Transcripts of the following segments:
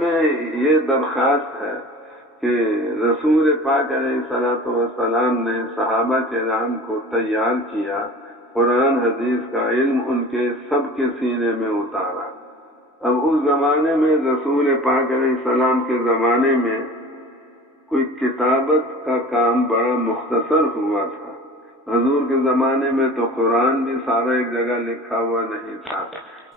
میں یہ درخواست ہے کہ رسول پاک علیہ الصلوۃ والسلام نے صحابہ کرام کو تیار کیا، قرآن حدیث کا علم ان کے سب کے سینے میں اتارا۔ اب اس زمانے میں رسول پاک علیہ السلام کے زمانے میں کوئی کتابت کا کام بڑا مختصر ہوا تھا۔ حضور کے زمانے میں تو قرآن بھی سارا ایک جگہ لکھا ہوا نہیں تھا۔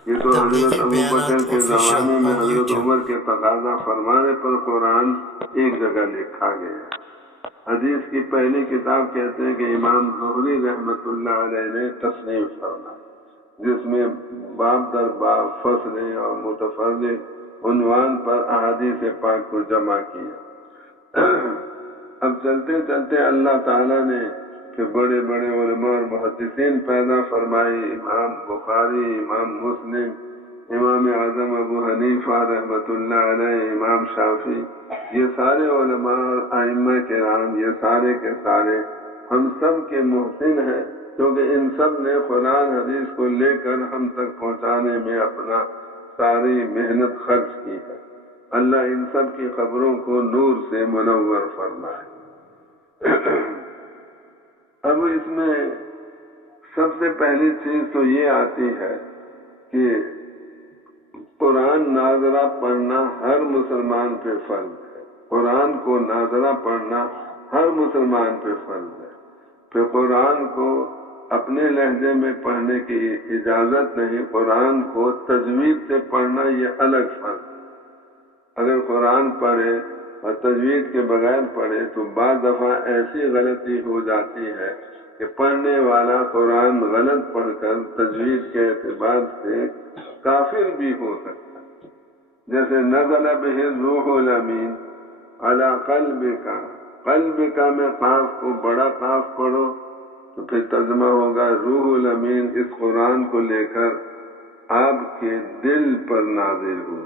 یہ تو حضرت ابوبکر کے زمانے میں حضرت عمر کے تقاضا فرمانے پر قرآن ایک جگہ لکھا گیا۔ حدیث کی پہلی کتاب کہتے ہیں کہ امام زہری رحمۃ اللہ علیہ نے تصنیف فرمائی، جس میں باب در باب، فصل اور متفرد عنوان پر احادیث پاک کو جمع کیا۔ اب چلتے چلتے اللہ تعالیٰ نے کہ بڑے بڑے علماء اور محدثین پیدا فرمائی، امام بخاری، امام مسلم، امام اعظم ابو حنیفہ رحمۃ اللہ علیہ، امام شافعی، یہ سارے علماء اور ائمہ کرام، یہ سارے کے سارے ہم سب کے محسن ہیں، کیونکہ ان سب نے قرآن حدیث کو لے کر ہم تک پہنچانے میں اپنا ساری محنت خرچ کی ہے۔ اللہ ان سب کی قبروں کو نور سے منور فرمائے۔ اب اس میں سب سے پہلی چیز تو یہ آتی ہے کہ قرآن ناظرہ پڑھنا ہر مسلمان پہ فرض ہے۔ قرآن کو ناظرہ پڑھنا ہر مسلمان پہ فرض ہے۔ پھر قرآن کو اپنے لہجے میں پڑھنے کی اجازت نہیں، قرآن کو تجوید سے پڑھنا یہ الگ فرض ہے۔ اگر قرآن پڑھے اور تجوید کے بغیر پڑھے تو بعض دفعہ ایسی غلطی ہو جاتی ہے کہ پڑھنے والا قرآن غلط پڑھ کر تجوید کے اعتبار سے کافر بھی ہو سکتا ہے۔ جیسے نزل بہ الروح الامین علی قلبک، قلبک میں قاف کو بڑا قاف پڑھو تو پھر ترجمہ ہوگا روح الامین اس قرآن کو لے کر آپ کے دل پر نازل ہو۔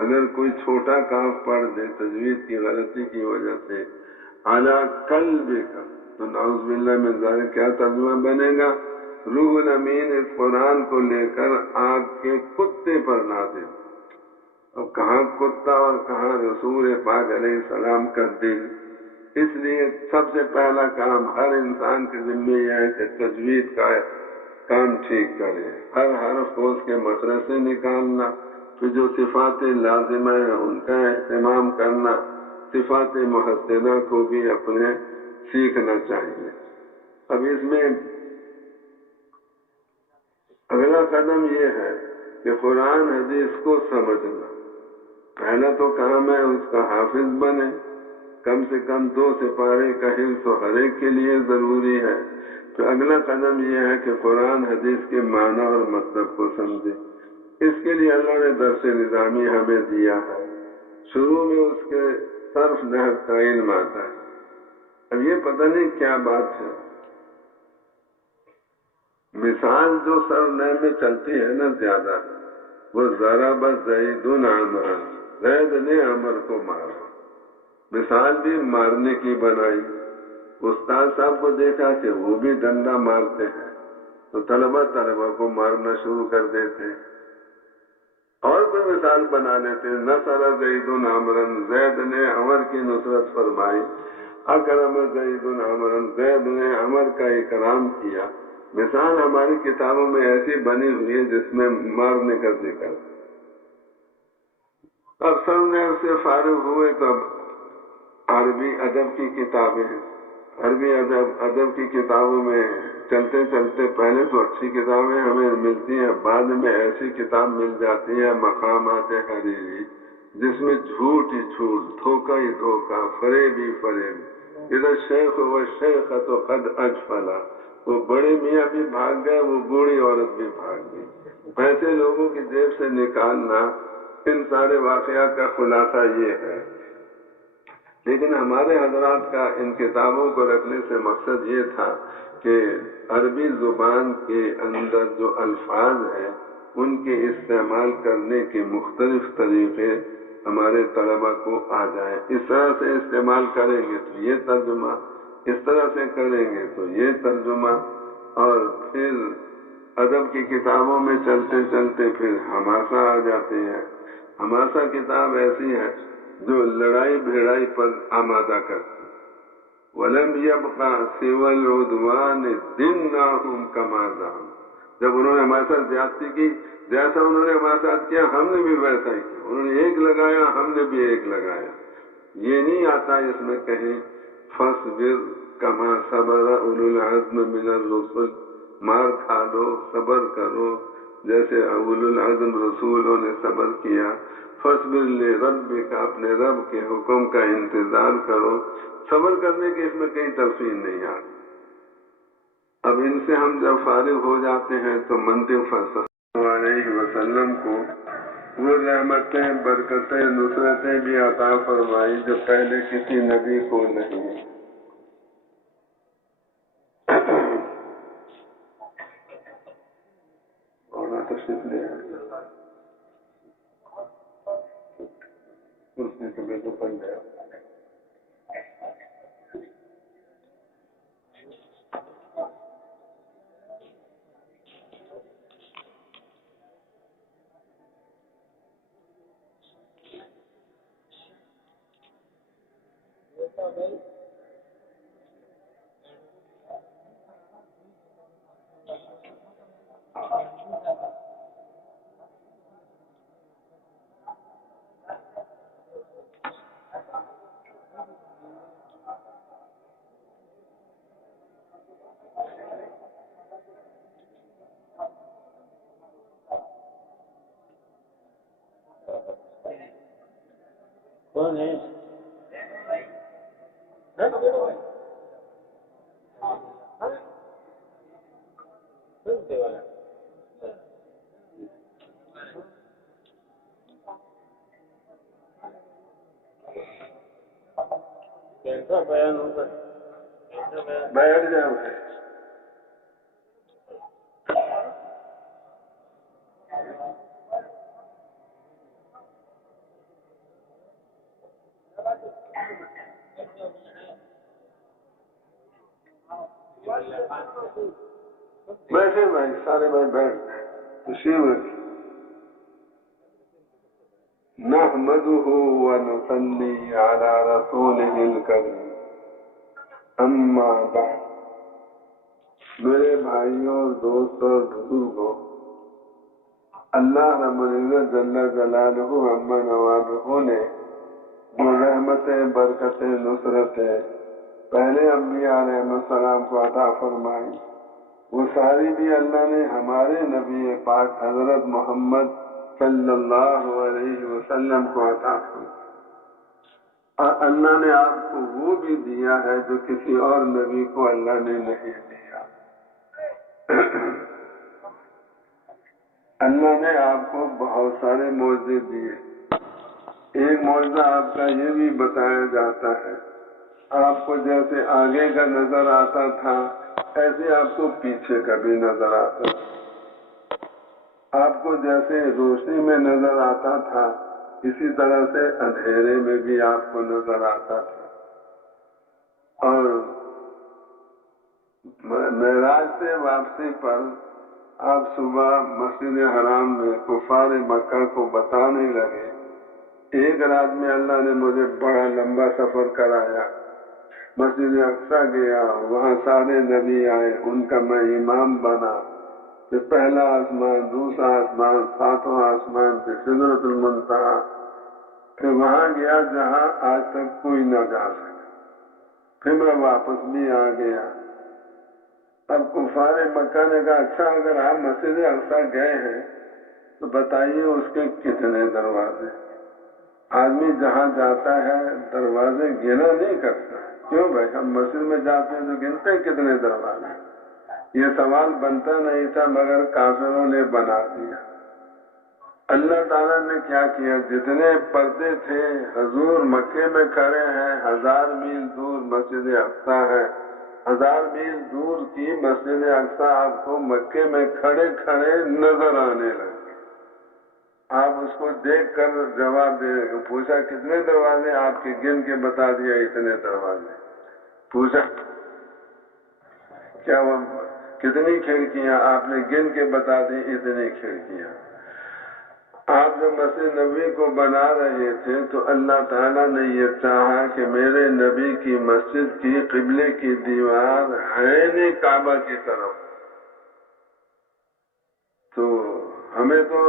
اگر کوئی چھوٹا کاف پڑھ دے تجوید کی غلطی کی وجہ سے علی قلبک، تو نعوذ باللہ من ذالک کیا ترجمہ بنے گا؟ روح الامین اس قرآن کو لے کر آپ کے کتے پر نازل۔ اب کہاں کتا اور کہاں رسول پاک علیہ السلام کا دل؟ اس لیے سب سے پہلا کام ہر انسان کے ذمہ یہ ہے کہ تجوید کا کام ٹھیک کرے، ہر حرف کو اس کے مخرج سے نکالنا، پھر جو صفات لازمہ ہیں ان کا اہتمام کرنا، صفات محسنہ کو بھی اپنے سیکھنا چاہیے۔ اب اس میں اگلا قدم یہ ہے کہ قرآن حدیث کو سمجھنا۔ پہلا تو کام ہے اس کا حافظ بنے، کم سے کم 2 سپارے کا حفظ تو ہر ایک کے لیے ضروری ہے۔ پھر اگلا قدم یہ ہے کہ قرآن حدیث کے معنی اور مطلب کو سمجھے۔ اس کے لیے اللہ نے درس نظامی ہمیں دیا ہے۔ شروع میں اس کے صرف نحو کا علم آتا ہے۔ اب یہ پتہ نہیں کیا بات ہے، مثال جو صرف نحو میں چلتی ہے نا زیادہ، وہ ضرب زید عمرا، زید نے عمر کو مارا، مثال بھی مارنے کی بنائی۔ استاد صاحب کو دیکھا کہ وہ بھی ڈنڈا مارتے ہیں تو طلبہ کو مارنا شروع کر دیتے ہیں، اور کوئی مثال بنا لیتے ہیں، نصر زید عمرا، زید نے عمر کی نصرت فرمائی، اکرم زید عمرا، زید نے عمر کا اکرام کیا۔ مثال ہماری کتابوں میں ایسی بنی ہوئی ہے جس میں مارنے کا ذکر۔ اب سب نے اس سے فارغ ہوئے تو اب عربی ادب کی کتابیں ہیں۔ عربی ادب کی کتابوں میں چلتے چلتے پہلے تو اچھی کتابیں ہمیں ملتی ہیں، بعد میں ایسی کتاب مل جاتی ہے مقامات حریری، جس میں جھوٹ ہی جھوٹ، دھوکہ ہی دھوکہ، فریب ہی فریب۔ ادھر شیخ و شیخ تو قد اجفلا، وہ بڑے میاں بھی بھاگ گئے، وہ بوڑھی عورت بھی بھاگ گئی۔ پیسے لوگوں کی جیب سے نکالنا، ان سارے واقعات کا خلاصہ یہ ہے۔ لیکن ہمارے حضرات کا ان کتابوں کو رکھنے سے مقصد یہ تھا کہ عربی زبان کے اندر جو الفاظ ہیں ان کے استعمال کرنے کے مختلف طریقے ہمارے طلبہ کو آ جائیں۔ اس طرح سے استعمال کریں گے تو یہ ترجمہ، اس طرح سے کریں گے تو یہ ترجمہ، اور پھر ادب کی کتابوں میں چلتے چلتے پھر حماسہ آ جاتے ہیں۔ ہماسا کتاب ایسی ہے جو لڑائی بھیڑائی پر آمادہ کرتی. وَلَمْ يَبْقَ سِوَى الْعُدْوَانِ دِنَّاهُمْ كَمَا زَعَمُوا. جب انہوں نے ہمارے ساتھ زیادتی کی، جیسا انہوں نے ہمارے ساتھ کیا ہم نے بھی ویسا ہی کیا. انہوں نے ایک لگایا، ہم نے بھی ایک لگایا. یہ نہیں آتا اس میں کہیں فَاصْبِرْ كَمَا صَبَرَ أُولُو الْعَزْمِ مِنَ الرُّسُلِ. مار کھا لو، صبر کرو جیسے اولو العزم رسولوں نے صبر کیا. فَاصْبِرْ لِرَبِّكَ، اپنے رب کے حکم کا انتظار کرو. صبر کرنے کی اس میں کہیں تلقین نہیں آتی. اب ان سے ہم جب فارغ ہو جاتے ہیں تو منطق صلی اللہ علیہ وسلم کو وہ رحمتیں، برکتیں، نصرتیں بھی عطا فرمائی جو پہلے کسی نبی کو نہیں. اور تشریف لے اس نے کبھی تو پڑھ گیا. کون ہے؟ کیسا بیان ہوگا؟ بیٹھ جاؤ. بیٹھے بھائی، سارے بھائی بیٹھ تشریف رکھیں. نحمده ونصلي على رسوله الكريم. اما بعد. میرے بھائیوں، دوستوں، بزرگوں، اللہ رب العزت جل جلالہ عما نوازہ نے جو رحمتیں، برکتیں، نصرتیں پہلے انبیاء علیہ السلام کو عطا فرمائی، وہ ساری بھی اللہ نے ہمارے نبی پاک حضرت محمد صلی اللہ علیہ وسلم کو عطا فرمائی. اور اللہ نے آپ کو وہ بھی دیا ہے جو کسی اور نبی کو اللہ نے نہیں دیا. اللہ نے آپ کو بہت سارے معجزے دیے. ایک معجزہ آپ کا یہ بھی بتایا جاتا ہے، آپ کو جیسے آگے کا نظر آتا تھا ایسے آپ کو پیچھے کا بھی نظر آتا تھا. آپ کو جیسے روشنی میں نظر آتا تھا اسی طرح سے اندھیرے میں بھی آپ کو نظر آتا تھا. اور معراج سے واپسی پر آپ صبح مسجد حرام میں کفار مکہ کو بتانے لگے، ایک رات میں اللہ نے مجھے بڑا لمبا سفر کرایا. مسجد اقصیٰ گیا، وہاں سارے نبی آئے، ان کا میں امام بنا. پھر پہلا آسمان، دوسرا آسمان، ساتواں آسمان، پھر سدرۃ المنتہا. پھر وہاں گیا جہاں آج تک کوئی نہ جا سکا. پھر میں واپس بھی آ گیا. اب کفار مکہ نے کہا اچھا اگر آپ مسجد اقصیٰ گئے ہیں تو بتائیے اس کے کتنے دروازے. آدمی جہاں جاتا ہے دروازے گنا نہیں کرتا. کیوں بھائی، ہم مسجد میں جاتے ہیں تو گنتے ہیں کتنے دروازے. یہ سوال بنتا نہیں تھا مگر کافروں نے بنا دیا. اللہ تعالیٰ نے کیا کیا، جتنے پردے تھے حضور مکے میں کھڑے ہیں، 1000 میل دور مسجد اقصیٰ ہے. 1000 میل دور کی مسجد اقصیٰ آپ کو مکے میں کھڑے کھڑے نظر آنے لگے. آپ اس کو دیکھ کر جواب دے. پوچھا کتنے دروازے، آپ کے گن کے بتا دیا اتنے دروازے. پوچھا کیا وہ کتنی کھڑکیاں، آپ نے گن کے بتا دی اتنی کھڑکیاں. آپ جب مسجد نبی کو بنا رہے تھے تو اللہ تعالیٰ نے یہ چاہا کہ میرے نبی کی مسجد کی قبلے کی دیوار عین کعبہ کی طرف، تو ہمیں تو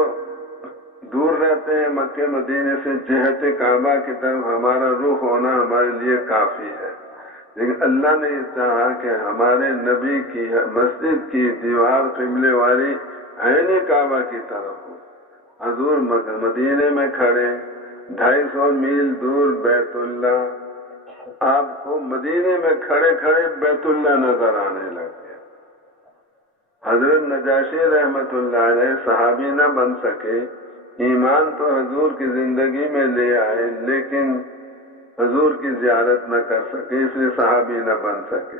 دور رہتے ہیں مکے مدینے سے، جہت کعبہ کی طرف ہمارا رخ ہونا ہمارے لیے کافی ہے، لیکن اللہ نے یہ چاہا کہ ہمارے نبی کی مسجد کی دیوار قبلے والی عین کعبہ کی طرف ہو۔ حضور مدینے میں کھڑے، 250 میل دور بیت اللہ، آپ کو مدینے میں کھڑے کھڑے بیت اللہ نظر آنے لگے۔ حضرت نجاشی رحمت اللہ علیہ صحابی نہ بن سکے، ایمان تو حضور کی زندگی میں لے آئے لیکن حضور کی زیارت نہ کر سکے، اس لیے صحابی نہ بن سکے۔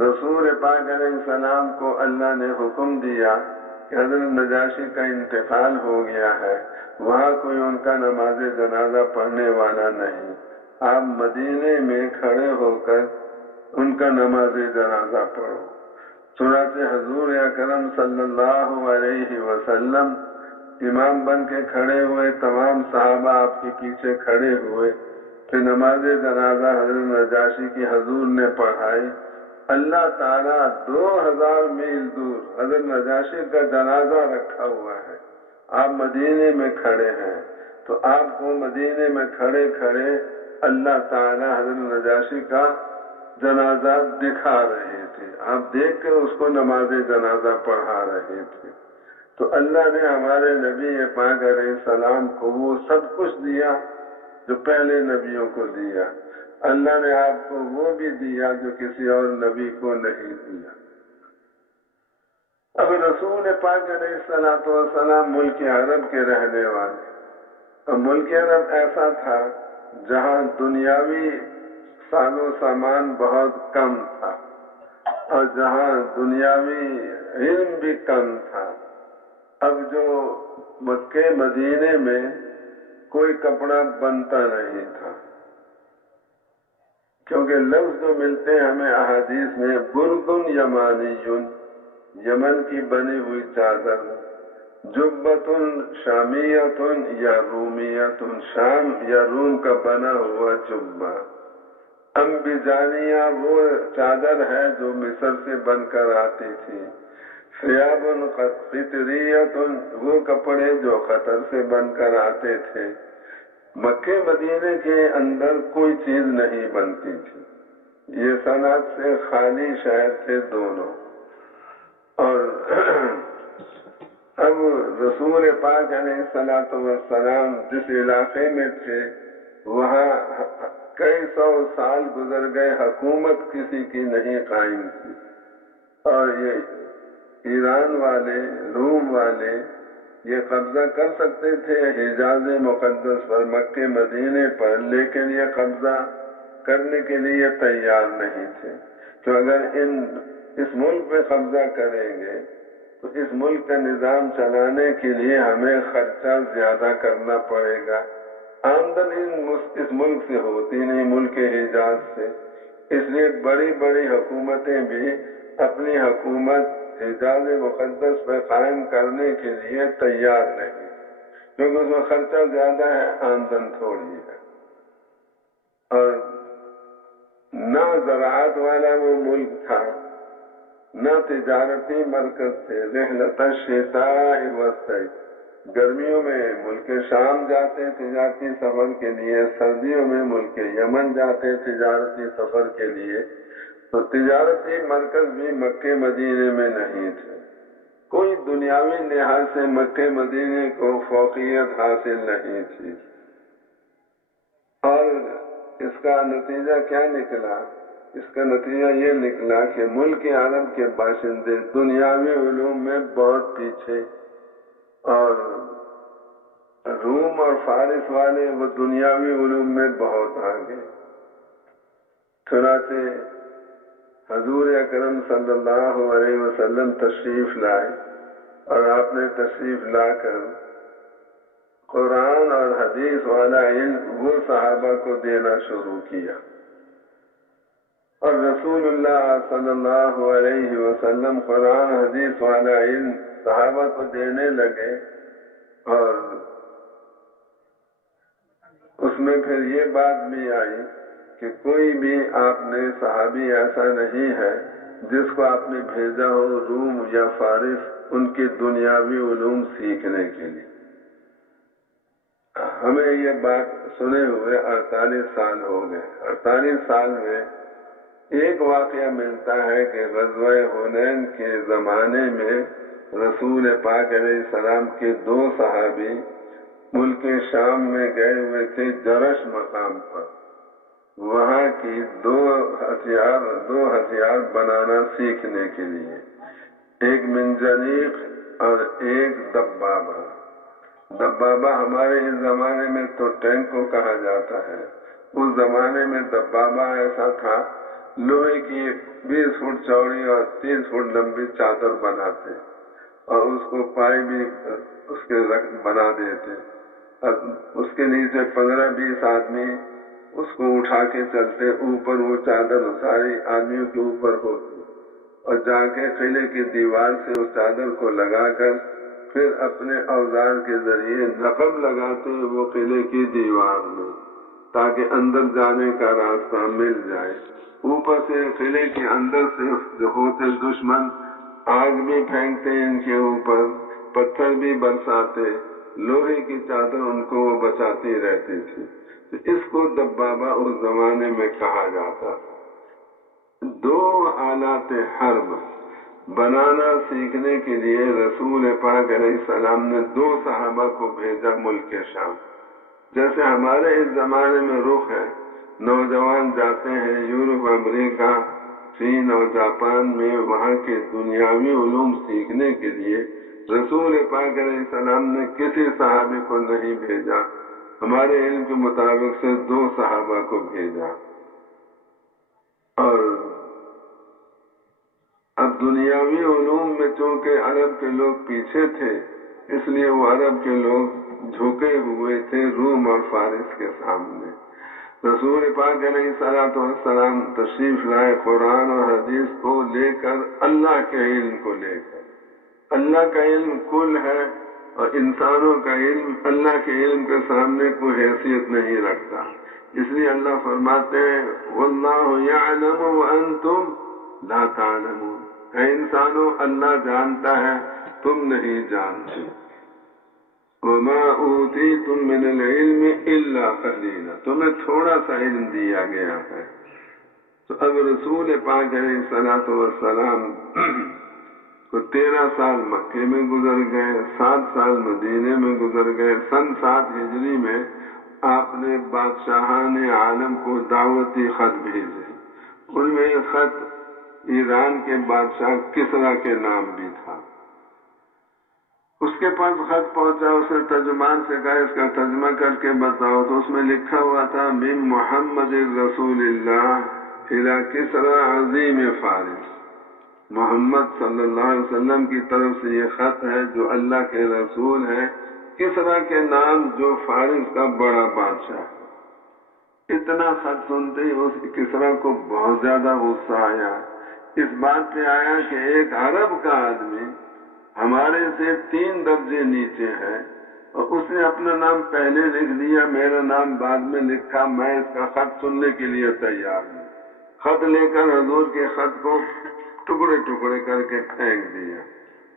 رسول پاک علیہ السلام کو اللہ نے حکم دیا کہ حضرت نجاشی کا انتقال ہو گیا ہے، وہاں کوئی ان کا نماز جنازہ پڑھنے والا نہیں، آپ مدینے میں کھڑے ہو کر ان کا نماز جنازہ پڑھو۔ چنانچہ حضور اکرم صلی اللہ علیہ وسلم امام بن کے کھڑے ہوئے، تمام صحابہ آپ کے پیچھے کھڑے ہوئے، پھر نماز جنازہ حضرت نجاشی کی حضور نے پڑھائی۔ اللہ تعالیٰ 2000 میل دور حضرت نجاشی کا جنازہ رکھا ہوا ہے، آپ مدینے میں کھڑے ہیں، تو آپ کو مدینے میں کھڑے کھڑے اللہ تعالیٰ حضرت نجاشی کا جنازہ دکھا رہے تھے، آپ دیکھ کر اس کو نماز جنازہ پڑھا رہے تھے۔ تو اللہ نے ہمارے نبی پاک علیہ السلام کو وہ سب کچھ دیا جو پہلے نبیوں کو دیا، اللہ نے آپ کو وہ بھی دیا جو کسی اور نبی کو نہیں دیا۔ اب رسول پاک علیہ السلام ملک عرب کے رہنے والے، اب ملک عرب ایسا تھا جہاں دنیاوی ساز و سامان بہت کم تھا اور جہاں دنیاوی علم بھی کم تھا۔ اب جو مکے مدینے میں کوئی کپڑا بنتا نہیں تھا، کیونکہ لفظ جو ملتے ہیں ہمیں احادیث میں بردن یمانیون، یمن کی بنی ہوئی چادر، جبتن شامیتن یا رومیتن، شام یا روم کا بنا ہوا جبہ، انبجانیہ وہ چادر ہے جو مصر سے بن کر آتی تھی، ثیاب قطریۃ وہ کپڑے جو قطر سے بن کر آتے تھے۔ مکے مدینے کے اندر کوئی چیز نہیں بنتی تھی، یہ صنعت سے خالی شہر تھے دونوں۔ اور اب رسول پاک علیہ السلام جس علاقے میں تھے وہاں کئی سو سال گزر گئے، حکومت کسی کی نہیں قائم تھی، اور یہ ایران والے، روم والے یہ قبضہ کر سکتے تھے حجاز مقدس پر، مکے مدینے پر، لیکن یہ قبضہ کرنے کے لیے تیار نہیں تھے۔ تو اگر اس ملک پہ قبضہ کریں گے تو اس ملک کا نظام چلانے کے لیے ہمیں خرچہ زیادہ کرنا پڑے گا، آمدنی اس ملک سے ہوتی نہیں، ملک حجاز سے، اس لیے بڑی بڑی حکومتیں بھی اپنی حکومت حجاز مقدس پہ قائم کرنے کے لیے تیار نہیں، کیونکہ اس میں خرچہ زیادہ ہے، آمدن تھوڑی ہے، اور نہ زراعت والا وہ ملک تھا، نہ تجارتی مرکز تھے۔ رحلۃ الشتاء والصیف، گرمیوں میں ملک شام جاتے تجارتی سفر کے لیے، سردیوں میں ملک یمن جاتے تجارتی سفر کے لیے، تو تجارتی مرکز بھی مکے مدینے میں نہیں تھے، کوئی دنیاوی لحاظ سے مکے مدینے کو فوقیت حاصل نہیں تھی۔ اور اس کا نتیجہ کیا نکلا؟ اس کا نتیجہ یہ نکلا کہ ملک عرب کے باشندے دنیاوی علوم میں بہت پیچھے، اور روم اور فارس والے وہ دنیاوی علوم میں بہت آگے۔ چنانچہ حضور اکرم صلی اللہ علیہ وسلم تشریف لائے، اور آپ نے تشریف لا کر قرآن اور حدیث والا علم وہ صحابہ کو دینا شروع کیا، اور رسول اللہ صلی اللہ علیہ وسلم قرآن حدیث والا علم صحابہ کو دینے لگے، اور اس میں پھر یہ بات بھی آئی کہ کوئی بھی آپ نے صحابی ایسا نہیں ہے جس کو آپ نے بھیجا ہو روم یا فارس ان کے دنیاوی علوم سیکھنے کے لیے۔ ہمیں یہ بات سنے ہوئے 48 سال ہو گئے۔ 48 سال میں ایک واقعہ ملتا ہے کہ غزوہ حنین کے زمانے میں رسول پاک علیہ السلام کے 2 صحابی ملک شام میں گئے ہوئے تھے جرش مقام پر، وہاں کی 2 ہتھیار بنانا سیکھنے کے لیے، ایک منجنیق اور ایک دبابہ۔ دبابہ ہمارے اس زمانے میں تو ٹینک کو کہا جاتا ہے، اس زمانے میں دبابہ ایسا تھا، لوہے کی 20 فٹ چوڑی اور 30 فٹ لمبی چادر بناتے اور اس کو پائی بھی اس کے بنا دیتے، اور اس کے نیچے 15-20 آدمی اس کو اٹھا کے چلتے، اوپر وہ چادر ساری آدمیوں کے اوپر ہوتی اور جا کے قلعے کی دیوار سے اس چادر کو لگا کر پھر اپنے اوزار کے ذریعے نقب لگاتے وہ قلعے کی دیوار میں تاکہ اندر جانے کا راستہ مل جائے۔ اوپر سے قلعے کے اندر سے جو ہوتے دشمن آگ بھی پھینکتے ان کے اوپر، پتھر بھی برساتے، لوہے کی چادر ان کو وہ بچاتی رہتی تھی۔ اس کو دبابہ اس زمانے میں کہا جاتا۔ 2 آلات حرب بنانا سیکھنے کے لیے رسول پاک علیہ السلام نے 2 صحابہ کو بھیجا ملک شام۔ جیسے ہمارے اس زمانے میں رخ ہے، نوجوان جاتے ہیں یورپ، امریکہ، چین اور جاپان میں وہاں کے دنیاوی علوم سیکھنے کے لیے رسول پاک علیہ السلام نے کسی صحابی کو نہیں بھیجا، ہمارے علم کے مطابق سے 2 صحابہ کو بھیجا۔ اور اب دنیاوی علوم میں چونکہ عرب کے لوگ پیچھے تھے، اس لیے وہ عرب کے لوگ جھکے ہوئے تھے روم اور فارس کے سامنے۔ رسول پاک علیہ السلام تشریف لائے قرآن اور حدیث کو لے کر، اللہ کے علم کو لے کر۔ اللہ کا علم کل ہے اور انسانوں کا علم اللہ کے علم کے سامنے کوئی حیثیت نہیں رکھتا۔ اس لیے اللہ فرماتے ہیں واللہ یعلم وانتم لا تعلمون، اے انسانوں اللہ جانتا ہے تم نہیں جانتے۔ وما اوتیتم من العلم الا قلیلا، تمہیں تھوڑا سا علم دیا گیا ہے۔ تو اب رسول پاک علیہ السلام کو 13 سال مکے میں گزر گئے، 7 سال مدینے میں گزر گئے۔ سن 7 ہجری میں آپ نے بادشاہان عالم کو دعوتی خط بھیجے، ان میں یہ خط ایران کے بادشاہ کسرا کے نام بھی تھا۔ اس کے پاس خط پہنچا، اس نے ترجمان سے کہا اس کا ترجمہ کر کے بتاؤ، تو اس میں لکھا ہوا تھا من محمد رسول اللہ الی کسرا عظیم فارس، محمد صلی اللہ علیہ وسلم کی طرف سے یہ خط ہے جو اللہ کے رسول ہے کسرا کے نام، جو فارس کا بڑا بادشاہ ہے۔ اتنا خط سنتے ہی اس کسرا کو بہت زیادہ غصہ آیا، اس بات پہ آیا کہ ایک عرب کا آدمی ہمارے سے 3 درجے نیچے ہے اور اس نے اپنا نام پہلے لکھ دیا، میرا نام بعد میں لکھا، میں اس کا خط سننے کے لیے تیار ہوں۔ خط لے کر حضور کے خط کو ٹکڑے ٹکڑے کر کے پھینک دیا،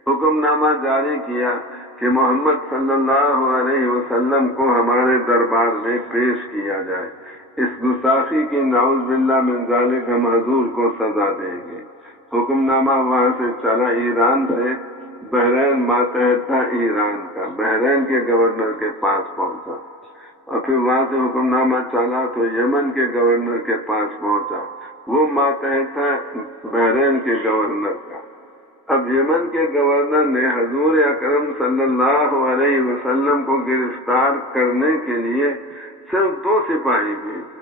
حکم نامہ جاری کیا کہ محمد صلی اللہ علیہ وسلم کو ہمارے دربار میں پیش کیا جائے، اس گستاخی کی نعوذ باللہ من ذالک ہم حضور کو سزا دیں گے۔ حکم نامہ وہاں سے چلا، ایران سے بحرین ماتحت تھا ایران کا، بحرین کے گورنر کے پاس پہنچا، اور پھر وہاں سے حکم نامہ چلا تو یمن کے گورنر کے پاس پہنچا، وہ ماتحت تھا بحرین کے گورنر کا۔ اب یمن کے گورنر نے حضور اکرم صلی اللہ علیہ وسلم کو گرفتار کرنے کے لیے صرف 2 سپاہی بھیجے،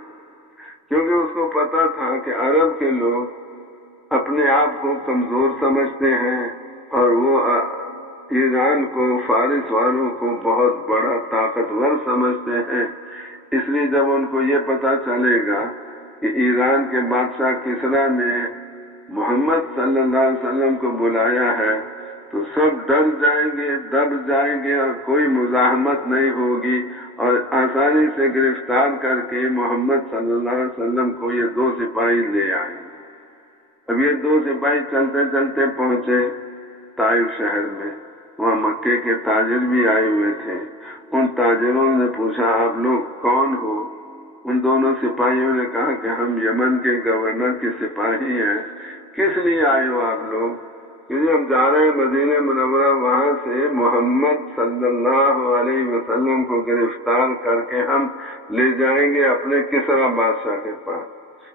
کیونکہ اس کو پتا تھا کہ عرب کے لوگ اپنے آپ کو کمزور سمجھتے ہیں اور وہ ایران کو، فارس والوں کو بہت بڑا طاقتور سمجھتے ہیں۔ اس لیے جب ان کو یہ پتا چلے گا کہ ایران کے بادشاہ کسرا نے محمد صلی اللہ علیہ وسلم کو بلایا ہے تو سب ڈر جائیں گے اور کوئی مزاحمت نہیں ہوگی، اور آسانی سے گرفتار کر کے محمد صلی اللہ علیہ وسلم کو یہ 2 سپاہی لے آئے۔ اب یہ 2 سپاہی چلتے چلتے پہنچے طائف شہر میں، وہاں مکے کے تاجر بھی آئے ہوئے تھے۔ ان تاجروں نے پوچھا آپ لوگ کون ہو؟ ان دونوں سپاہیوں نے کہا کہ ہم یمن کے گورنر کے سپاہی ہیں۔ کس لیے آئے ہو آپ لوگ؟ کیونکہ ہم جا رہے ہیں مدینہ منورہ، وہاں سے محمد صلی اللہ علیہ وسلم کو گرفتار کر کے ہم لے جائیں گے اپنے کسریٰ بادشاہ کے پاس،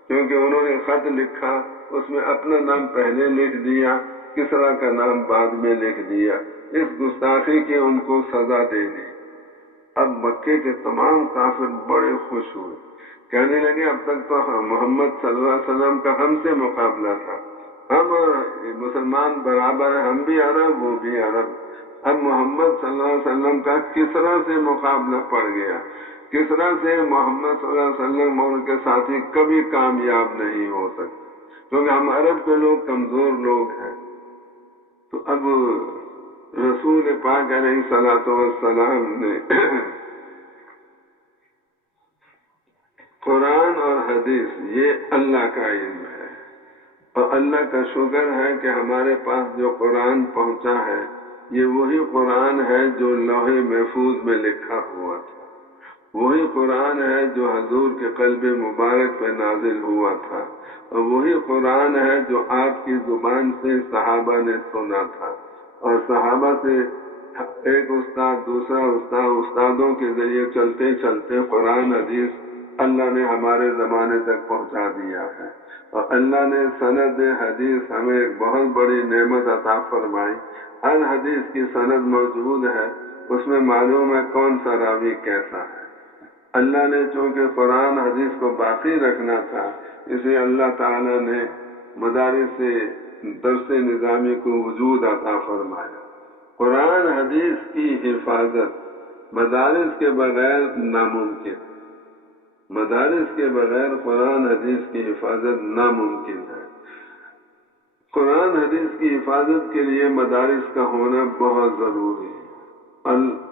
کیونکہ انہوں نے خط لکھا، اس میں اپنا نام پہلے لکھ دیا، کسریٰ کا نام بعد میں لکھ دیا۔ اس گستاخی کی ان کو سزا دے دی۔ اب مکے کے تمام کافر بڑے خوش ہوئے، کہنے لگے اب تک تو محمد صلی اللہ علیہ وسلم کا ہم سے مقابلہ تھا، ہم مسلمان برابر ہیں، ہم بھی عرب وہ بھی عرب، اب محمد صلی اللہ علیہ وسلم کا کسریٰ سے مقابلہ پڑ گیا، کسریٰ سے محمد صلی اللہ علیہ وسلم اور ان کے ساتھی کبھی کامیاب نہیں ہو سکتے، کیونکہ ہم عرب کے لوگ کمزور لوگ ہیں۔ تو اب رسول پاک علیہ الصلوۃ والسلام نے قرآن اور حدیث یہ اللہ کا علم ہے، اور اللہ کا شکر ہے کہ ہمارے پاس جو قرآن پہنچا ہے یہ وہی قرآن ہے جو لوح محفوظ میں لکھا ہوا تھا، وہی قرآن ہے جو حضور کے قلب مبارک پہ نازل ہوا تھا، اور وہی قرآن ہے جو آپ کی زبان سے صحابہ نے سنا تھا، اور صحابہ سے ایک استاد دوسرا استاد، استادوں کے ذریعے چلتے چلتے قرآن حدیث اللہ نے ہمارے زمانے تک پہنچا دیا ہے، اور اللہ نے سند حدیث ہمیں ایک بہت بڑی نعمت عطا فرمائی۔ ہر حدیث کی سند موجود ہے، اس میں معلوم ہے کون سا راوی کیسا ہے۔ اللہ نے چونکہ قرآن حدیث کو باقی رکھنا تھا، اسے اللہ تعالیٰ نے مدارس سے درس نظامی کو وجود عطا فرمایا۔ قرآن حدیث کی حفاظت مدارس کے بغیر ناممکن، مدارس کے بغیر قرآن حدیث کی حفاظت ناممکن ہے۔ قرآن حدیث کی حفاظت کے لیے مدارس کا ہونا بہت ضروری ہے۔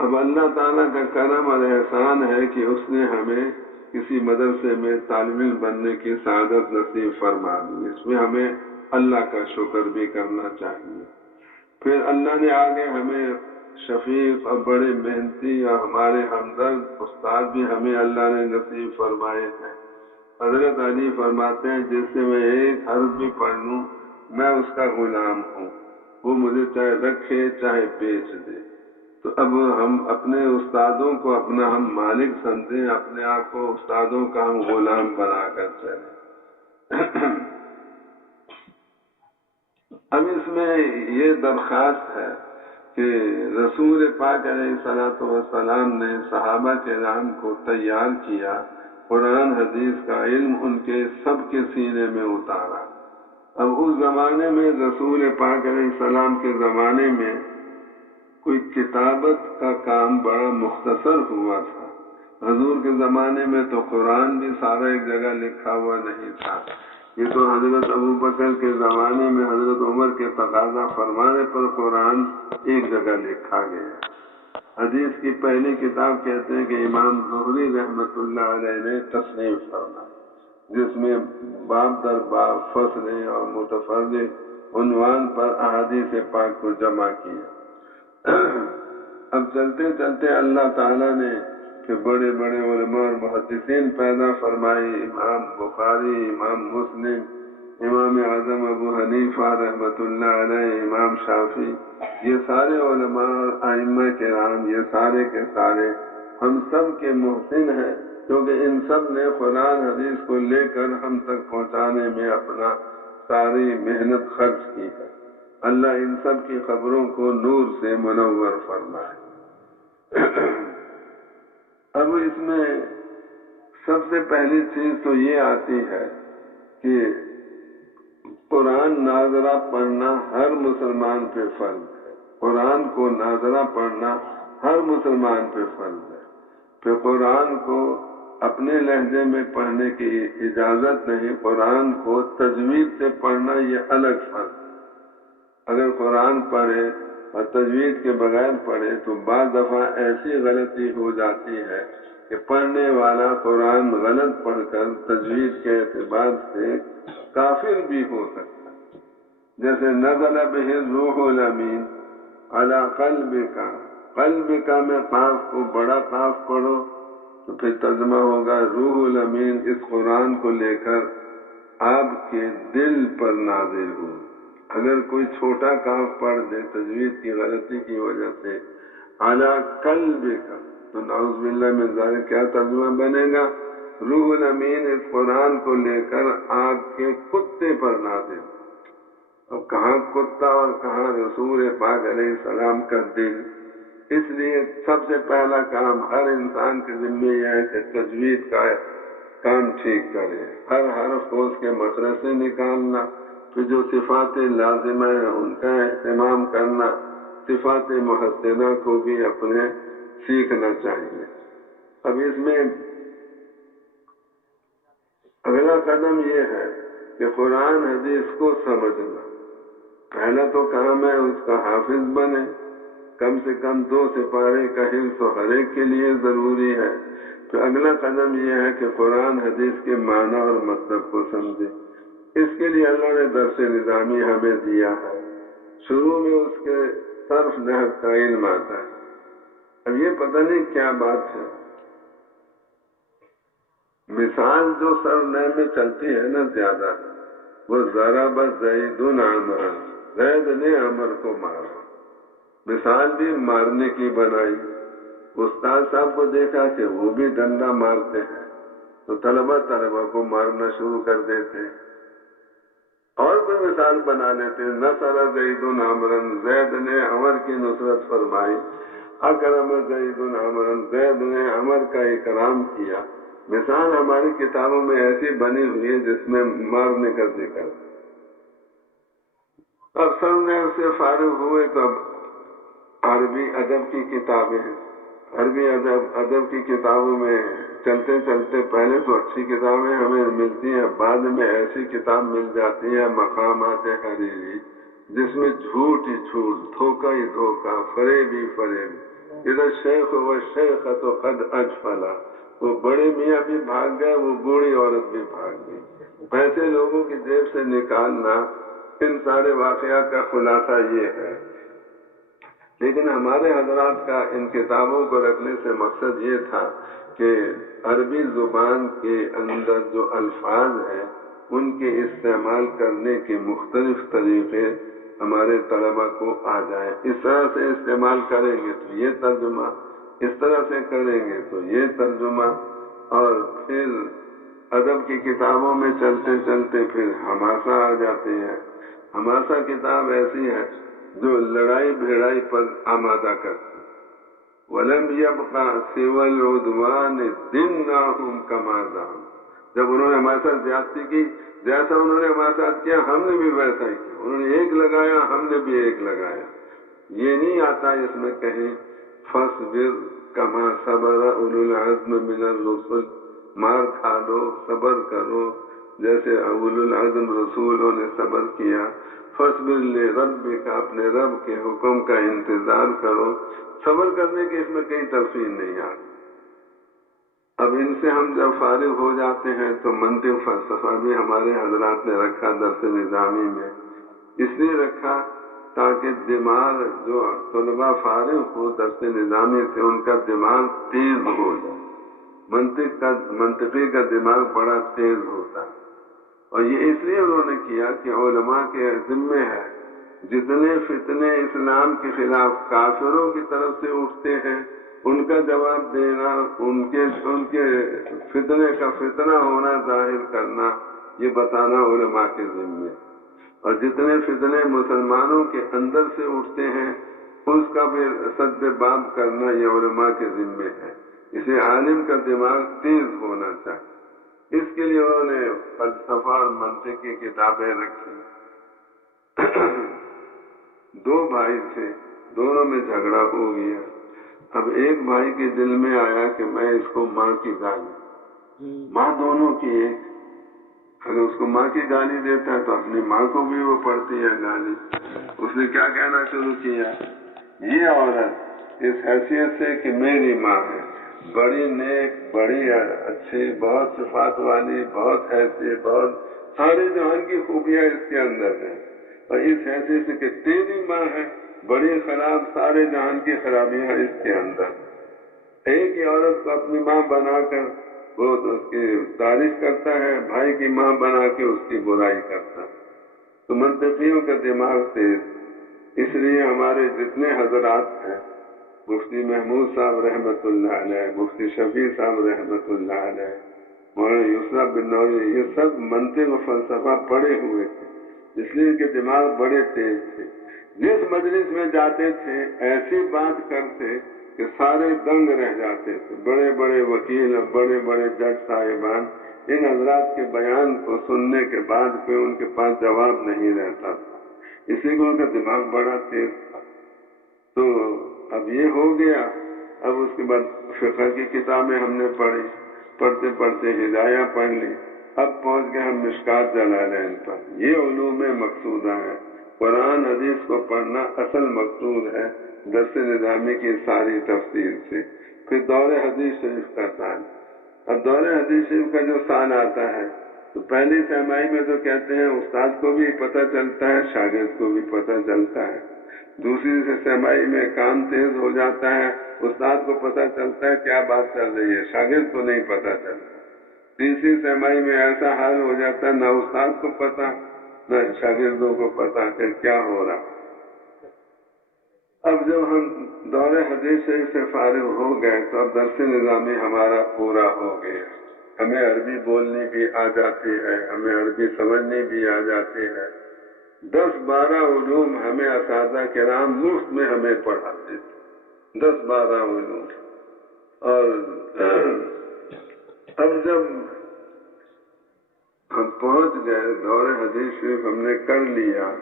اب اللہ تعالیٰ کا کرم اور احسان ہے کہ اس نے ہمیں کسی مدرسے میں طالب علم بننے کی سعادت نصیب فرما دی، اس میں ہمیں اللہ کا شکر بھی کرنا چاہیے۔ پھر اللہ نے آگے ہمیں شفیق اور بڑے محنتی اور ہمارے ہمدرد استاد بھی ہمیں اللہ نے نصیب فرمائے ہیں۔ حضرت علی فرماتے ہیں جس سے میں ایک حرف بھی پڑھ لوں میں اس کا غلام ہوں، وہ مجھے چاہے رکھے چاہے بیچ دے۔ تو اب ہم اپنے استادوں کو اپنا ہم مالک سمجھیں، اپنے آپ کو استادوں کا ہم غلام بنا کر چلیں۔ اب اس میں یہ درخواست ہے کہ رسول پاک علیہ الصلوۃ والسلام نے صحابہ کرام کو تیار کیا، قرآن حدیث کا علم ان کے سب کے سینے میں اتارا۔ اب اس زمانے میں رسول پاک علیہ السلام کے زمانے میں کوئی کتابت کا کام بڑا مختصر ہوا تھا۔ حضور کے زمانے میں تو قرآن بھی سارا ایک جگہ لکھا ہوا نہیں تھا، یہ تو حضرت ابوبکر کے زمانے میں حضرت عمر کے تقاضا فرمانے پر قرآن ایک جگہ لکھا گیا۔ حدیث کی پہلی کتاب کہتے ہیں کہ امام زہری رحمۃ اللہ علیہ نے تصنیف فرمائی، جس میں باب در باب فصل اور متفرد عنوان پر احادیث پاک کو جمع کیا۔ اب چلتے چلتے اللہ تعالیٰ نے کہ بڑے بڑے علماء اور محدثین پیدا فرمائی، امام بخاری، امام مسلم، امام اعظم ابو حنیفہ رحمۃ اللہ علیہ، امام شافعی، یہ سارے علماء اور ائمہ کرام، یہ سارے کے سارے ہم سب کے محسن ہیں، کیونکہ ان سب نے قرآن حدیث کو لے کر ہم تک پہنچانے میں اپنا ساری محنت خرچ کی ہے۔ اللہ ان سب کی قبروں کو نور سے منور فرمائے۔ اب اس میں سب سے پہلی چیز تو یہ آتی ہے کہ قرآن ناظرہ پڑھنا ہر مسلمان پہ فرض ہے، قرآن کو ناظرہ پڑھنا ہر مسلمان پہ فرض ہے۔ پھر قرآن کو اپنے لہجے میں پڑھنے کی اجازت نہیں، قرآن کو تجوید سے پڑھنا یہ الگ فرض ہے۔ اگر قرآن پڑھے اور تجوید کے بغیر پڑھے تو بعض دفعہ ایسی غلطی ہو جاتی ہے کہ پڑھنے والا قرآن غلط پڑھ کر تجوید کے اعتبار سے کافر بھی ہو سکتا ہے. جیسے نزل بہ الروح الامین علی قلبک میں قاف کو بڑا قاف پڑھو تو پھر ترجمہ ہوگا روح الامین اس قرآن کو لے کر آپ کے دل پر نازل ہو. اگر کوئی چھوٹا کاف پڑھ دے تجوید کی غلطی کی وجہ سے علی قلبک تو نعوذ باللہ من ذالک کیا ترجمہ بنے گا؟ روح الامین اس قرآن کو لے کر آپ کے کتے پر نازل. اب کہاں کتا اور کہاں رسول پاک علیہ السلام کا دل. اس لیے سب سے پہلا کام ہر انسان کے ذمہ یہ ہے کہ تجوید کا کام ٹھیک کرے، ہر حرف کو اس کے مخرج سے نکالنا، پھر جو صفات لازمہ ہیں ان کا اہتمام کرنا، صفات محسنہ کو بھی اپنے سیکھنا چاہیے. اب اس میں اگلا قدم یہ ہے کہ قرآن حدیث کو سمجھنا. پہلا تو کام ہے اس کا حافظ بنے، کم سے کم 2 سپارے کا حفظ تو ہر ایک کے لیے ضروری ہے. تو اگلا قدم یہ ہے کہ قرآن حدیث کے معنی اور مطلب کو سمجھے. اس کے لیے اللہ نے درس نظامی ہمیں دیا ہے. شروع میں اس کے صرف نحو کا علم آتا ہے. اب یہ پتہ نہیں کیا بات ہے، مثال جو صرف نحو میں چلتی ہے نا زیادہ، وہ ضرب زید عمرا، زید نے عمر کو مارا. مثال بھی مارنے کی بنائی. استاد صاحب کو دیکھا کہ وہ بھی ڈنڈا مارتے ہیں تو طلبہ کو مارنا شروع کر دیتے. اور کوئی مثال بنا لیتے، نصر زید عمرا، زید نے عمر کی نصرت فرمائی. اکرم زید عمرا، زید نے عمر کا اکرام کیا. مثال ہماری کتابوں میں ایسی بنی ہوئی ہے جس میں مارنے کا ذکر. اب سامنے سے فارغ ہوئے تو اب عربی ادب کی کتابیں ہیں. عربی ادب کی کتابوں میں چلتے چلتے پہلے تو اچھی کتابیں ہمیں ملتی ہیں، بعد میں ایسی کتاب مل جاتی ہے مقامات حریری جس میں جھوٹ ہی جھوٹ، دھوکہ ہی دھوکہ، فریب ہی فریب. ادھر شیخ و شیخ تو قد اجفلا، وہ بڑے میاں بھی بھاگ گئے، وہ بوڑھی عورت بھی بھاگ گئی. پیسے لوگوں کی جیب سے نکالنا، ان سارے واقعات کا خلاصہ یہ ہے. لیکن ہمارے حضرات کا ان کتابوں کو رکھنے سے مقصد یہ تھا کہ عربی زبان کے اندر جو الفاظ ہیں ان کے استعمال کرنے کے مختلف طریقے ہمارے طلبہ کو آ جائیں. اس طرح سے استعمال کریں گے تو یہ ترجمہ، اس طرح سے کریں گے تو یہ ترجمہ. اور پھر ادب کی کتابوں میں چلتے چلتے پھر حماسہ آ جاتے ہیں. حماسہ کتاب ایسی ہے جو لڑائی بھیڑائی پر آمادہ کرتی. وَلَمْ يَبْقَ سِوَى الْعُدْوَانِ دِنَّاهُمْ كَمَا زَعَمُوا. جب انہوں نے ہمارے ساتھ زیادتی کی، جیسا انہوں نے ہمارے ساتھ کیا ہم نے بھی ویسا ہی کیا. انہوں نے ایک لگایا، ہم نے بھی ایک لگایا. یہ نہیں آتا اس میں کہیں فَاصْبِرْ كَمَا صَبَرَ أُولُو الْعَزْمِ مِنَ الرُّسُلِ، مار کھا لو، صبر کرو جیسے اولو العزم رسولوں نے صبر کیا. فَاصْبِرْ لِرَبِّكَ، اپنے رب کے حکم کا انتظار کرو. صبر کرنے کی اس میں کہیں تلقین نہیں آتی. اب ان سے ہم جب فارغ ہو جاتے ہیں تو منطق فلسفہ بھی ہمارے حضرات نے رکھا درس نظامی میں. اس لیے رکھا تاکہ دماغ جو طلبہ فارغ ہو درس نظامی سے ان کا دماغ تیز ہو جائے. منطقی کا دماغ بڑا تیز ہوتا ہے. اور یہ اس لیے انہوں نے کیا کہ علماء کے ذمے ہے جتنے فتنے اسلام کے خلاف کافروں کی طرف سے اٹھتے ہیں ان کا جواب دینا، ان کے فتنے کا فتنہ ہونا ظاہر کرنا، یہ بتانا علماء کے ذمے. اور جتنے فتنے مسلمانوں کے اندر سے اٹھتے ہیں اس کا بھی سد باب کرنا یہ علماء کے ذمے ہے. اسے عالم کا دماغ تیز ہونا چاہیے. اس کے لیے انہوں نے فلسفہ اور منطق کی کتابیں رکھی. 2 بھائی تھے، دونوں میں جھگڑا ہو گیا. اب ایک بھائی کے دل میں آیا کہ میں اس کو ماں کی گالی، ماں دونوں کی ایک، اگر اس کو ماں کی گالی دیتا ہے تو اپنی ماں کو بھی وہ پڑتی ہے گالی. اس نے کیا کہنا شروع کیا یہ عورت اس حیثیت سے کہ میری ماں ہے، بڑی نیک، بڑی اچھی، بہت صفات والی، بہت حیثیت، بہت سارے جہان کی خوبیاں اس کے اندر ہیں، اور اس حیثیت سے کہ تیری ماں ہے بڑی خراب، سارے جہان کی خرابیاں اس کے اندر۔ ایک ہی عورت کو اپنی ماں بنا کر وہ اس کی تعریف کرتا ہے، بھائی کی ماں بنا کے اس کی برائی کرتا ہے۔ تو منطقیوں کا دماغ تیز، اس لیے ہمارے جتنے حضرات ہیں، مفتی محمود صاحب رحمۃ اللہ علیہ، مفتی شفیع صاحب رحمۃ اللہ علیہ، مولانا یسریٰ بن نوری، یہ سب منطق و فلسفہ پڑھے ہوئے تھے، اس لیے ان کے دماغ بڑے تیز تھے۔ جس مجلس میں جاتے تھے ایسی بات کرتے کہ سارے دنگ رہ جاتے تھے، بڑے بڑے وکیل، بڑے بڑے جج صاحبان، ان حضرات کے بیان کو سننے کے بعد کوئی ان کے پاس جواب نہیں رہتا تھا، اسی لیے ان کا دماغ بڑا تیز تھا۔ تو اب یہ ہو گیا، اب اس کے بعد فقہ کی کتابیں ہم نے پڑھی، پڑھتے پڑھتے ہدایہ پڑھ لی، اب پہنچ گئے ہم مشکات جلالین پر۔ یہ علوم مقصودہ ہے، قرآن حدیث کو پڑھنا اصل مقصود ہے درس نظامی کی ساری تفسیر سے۔ پھر دور حدیث شریف کا سال، اب دور حدیث شریف کا جو سال آتا ہے تو پہلی سہمائی میں تو کہتے ہیں استاد کو بھی پتہ چلتا ہے، شاگرد کو بھی پتہ چلتا ہے، دوسری سہمائی میں کام تیز ہو جاتا ہے، استاد کو پتہ چلتا ہے کیا بات چل رہی ہے، شاگرد کو نہیں پتہ چلتا، تیسری سہمائی میں ایسا حال ہو جاتا ہے نہ استاد کو پتہ نہ شاگردوں کو پتہ کہ کیا ہو رہا۔ اب جب ہم دور حدیث سے فارغ ہو گئے تو اب درس نظامی ہمارا پورا ہو گیا، ہمیں عربی بولنی بھی آ جاتی ہے، ہمیں عربی سمجھنی بھی آ جاتی ہے، 10-12 علوم ہمیں اساتذہ کرام مفت میں ہمیں پڑھاتے تھے، 10-12 علوم۔ اور اب جب ہم پہنچ گئے دور حدیث شریف ہم نے کر لیا،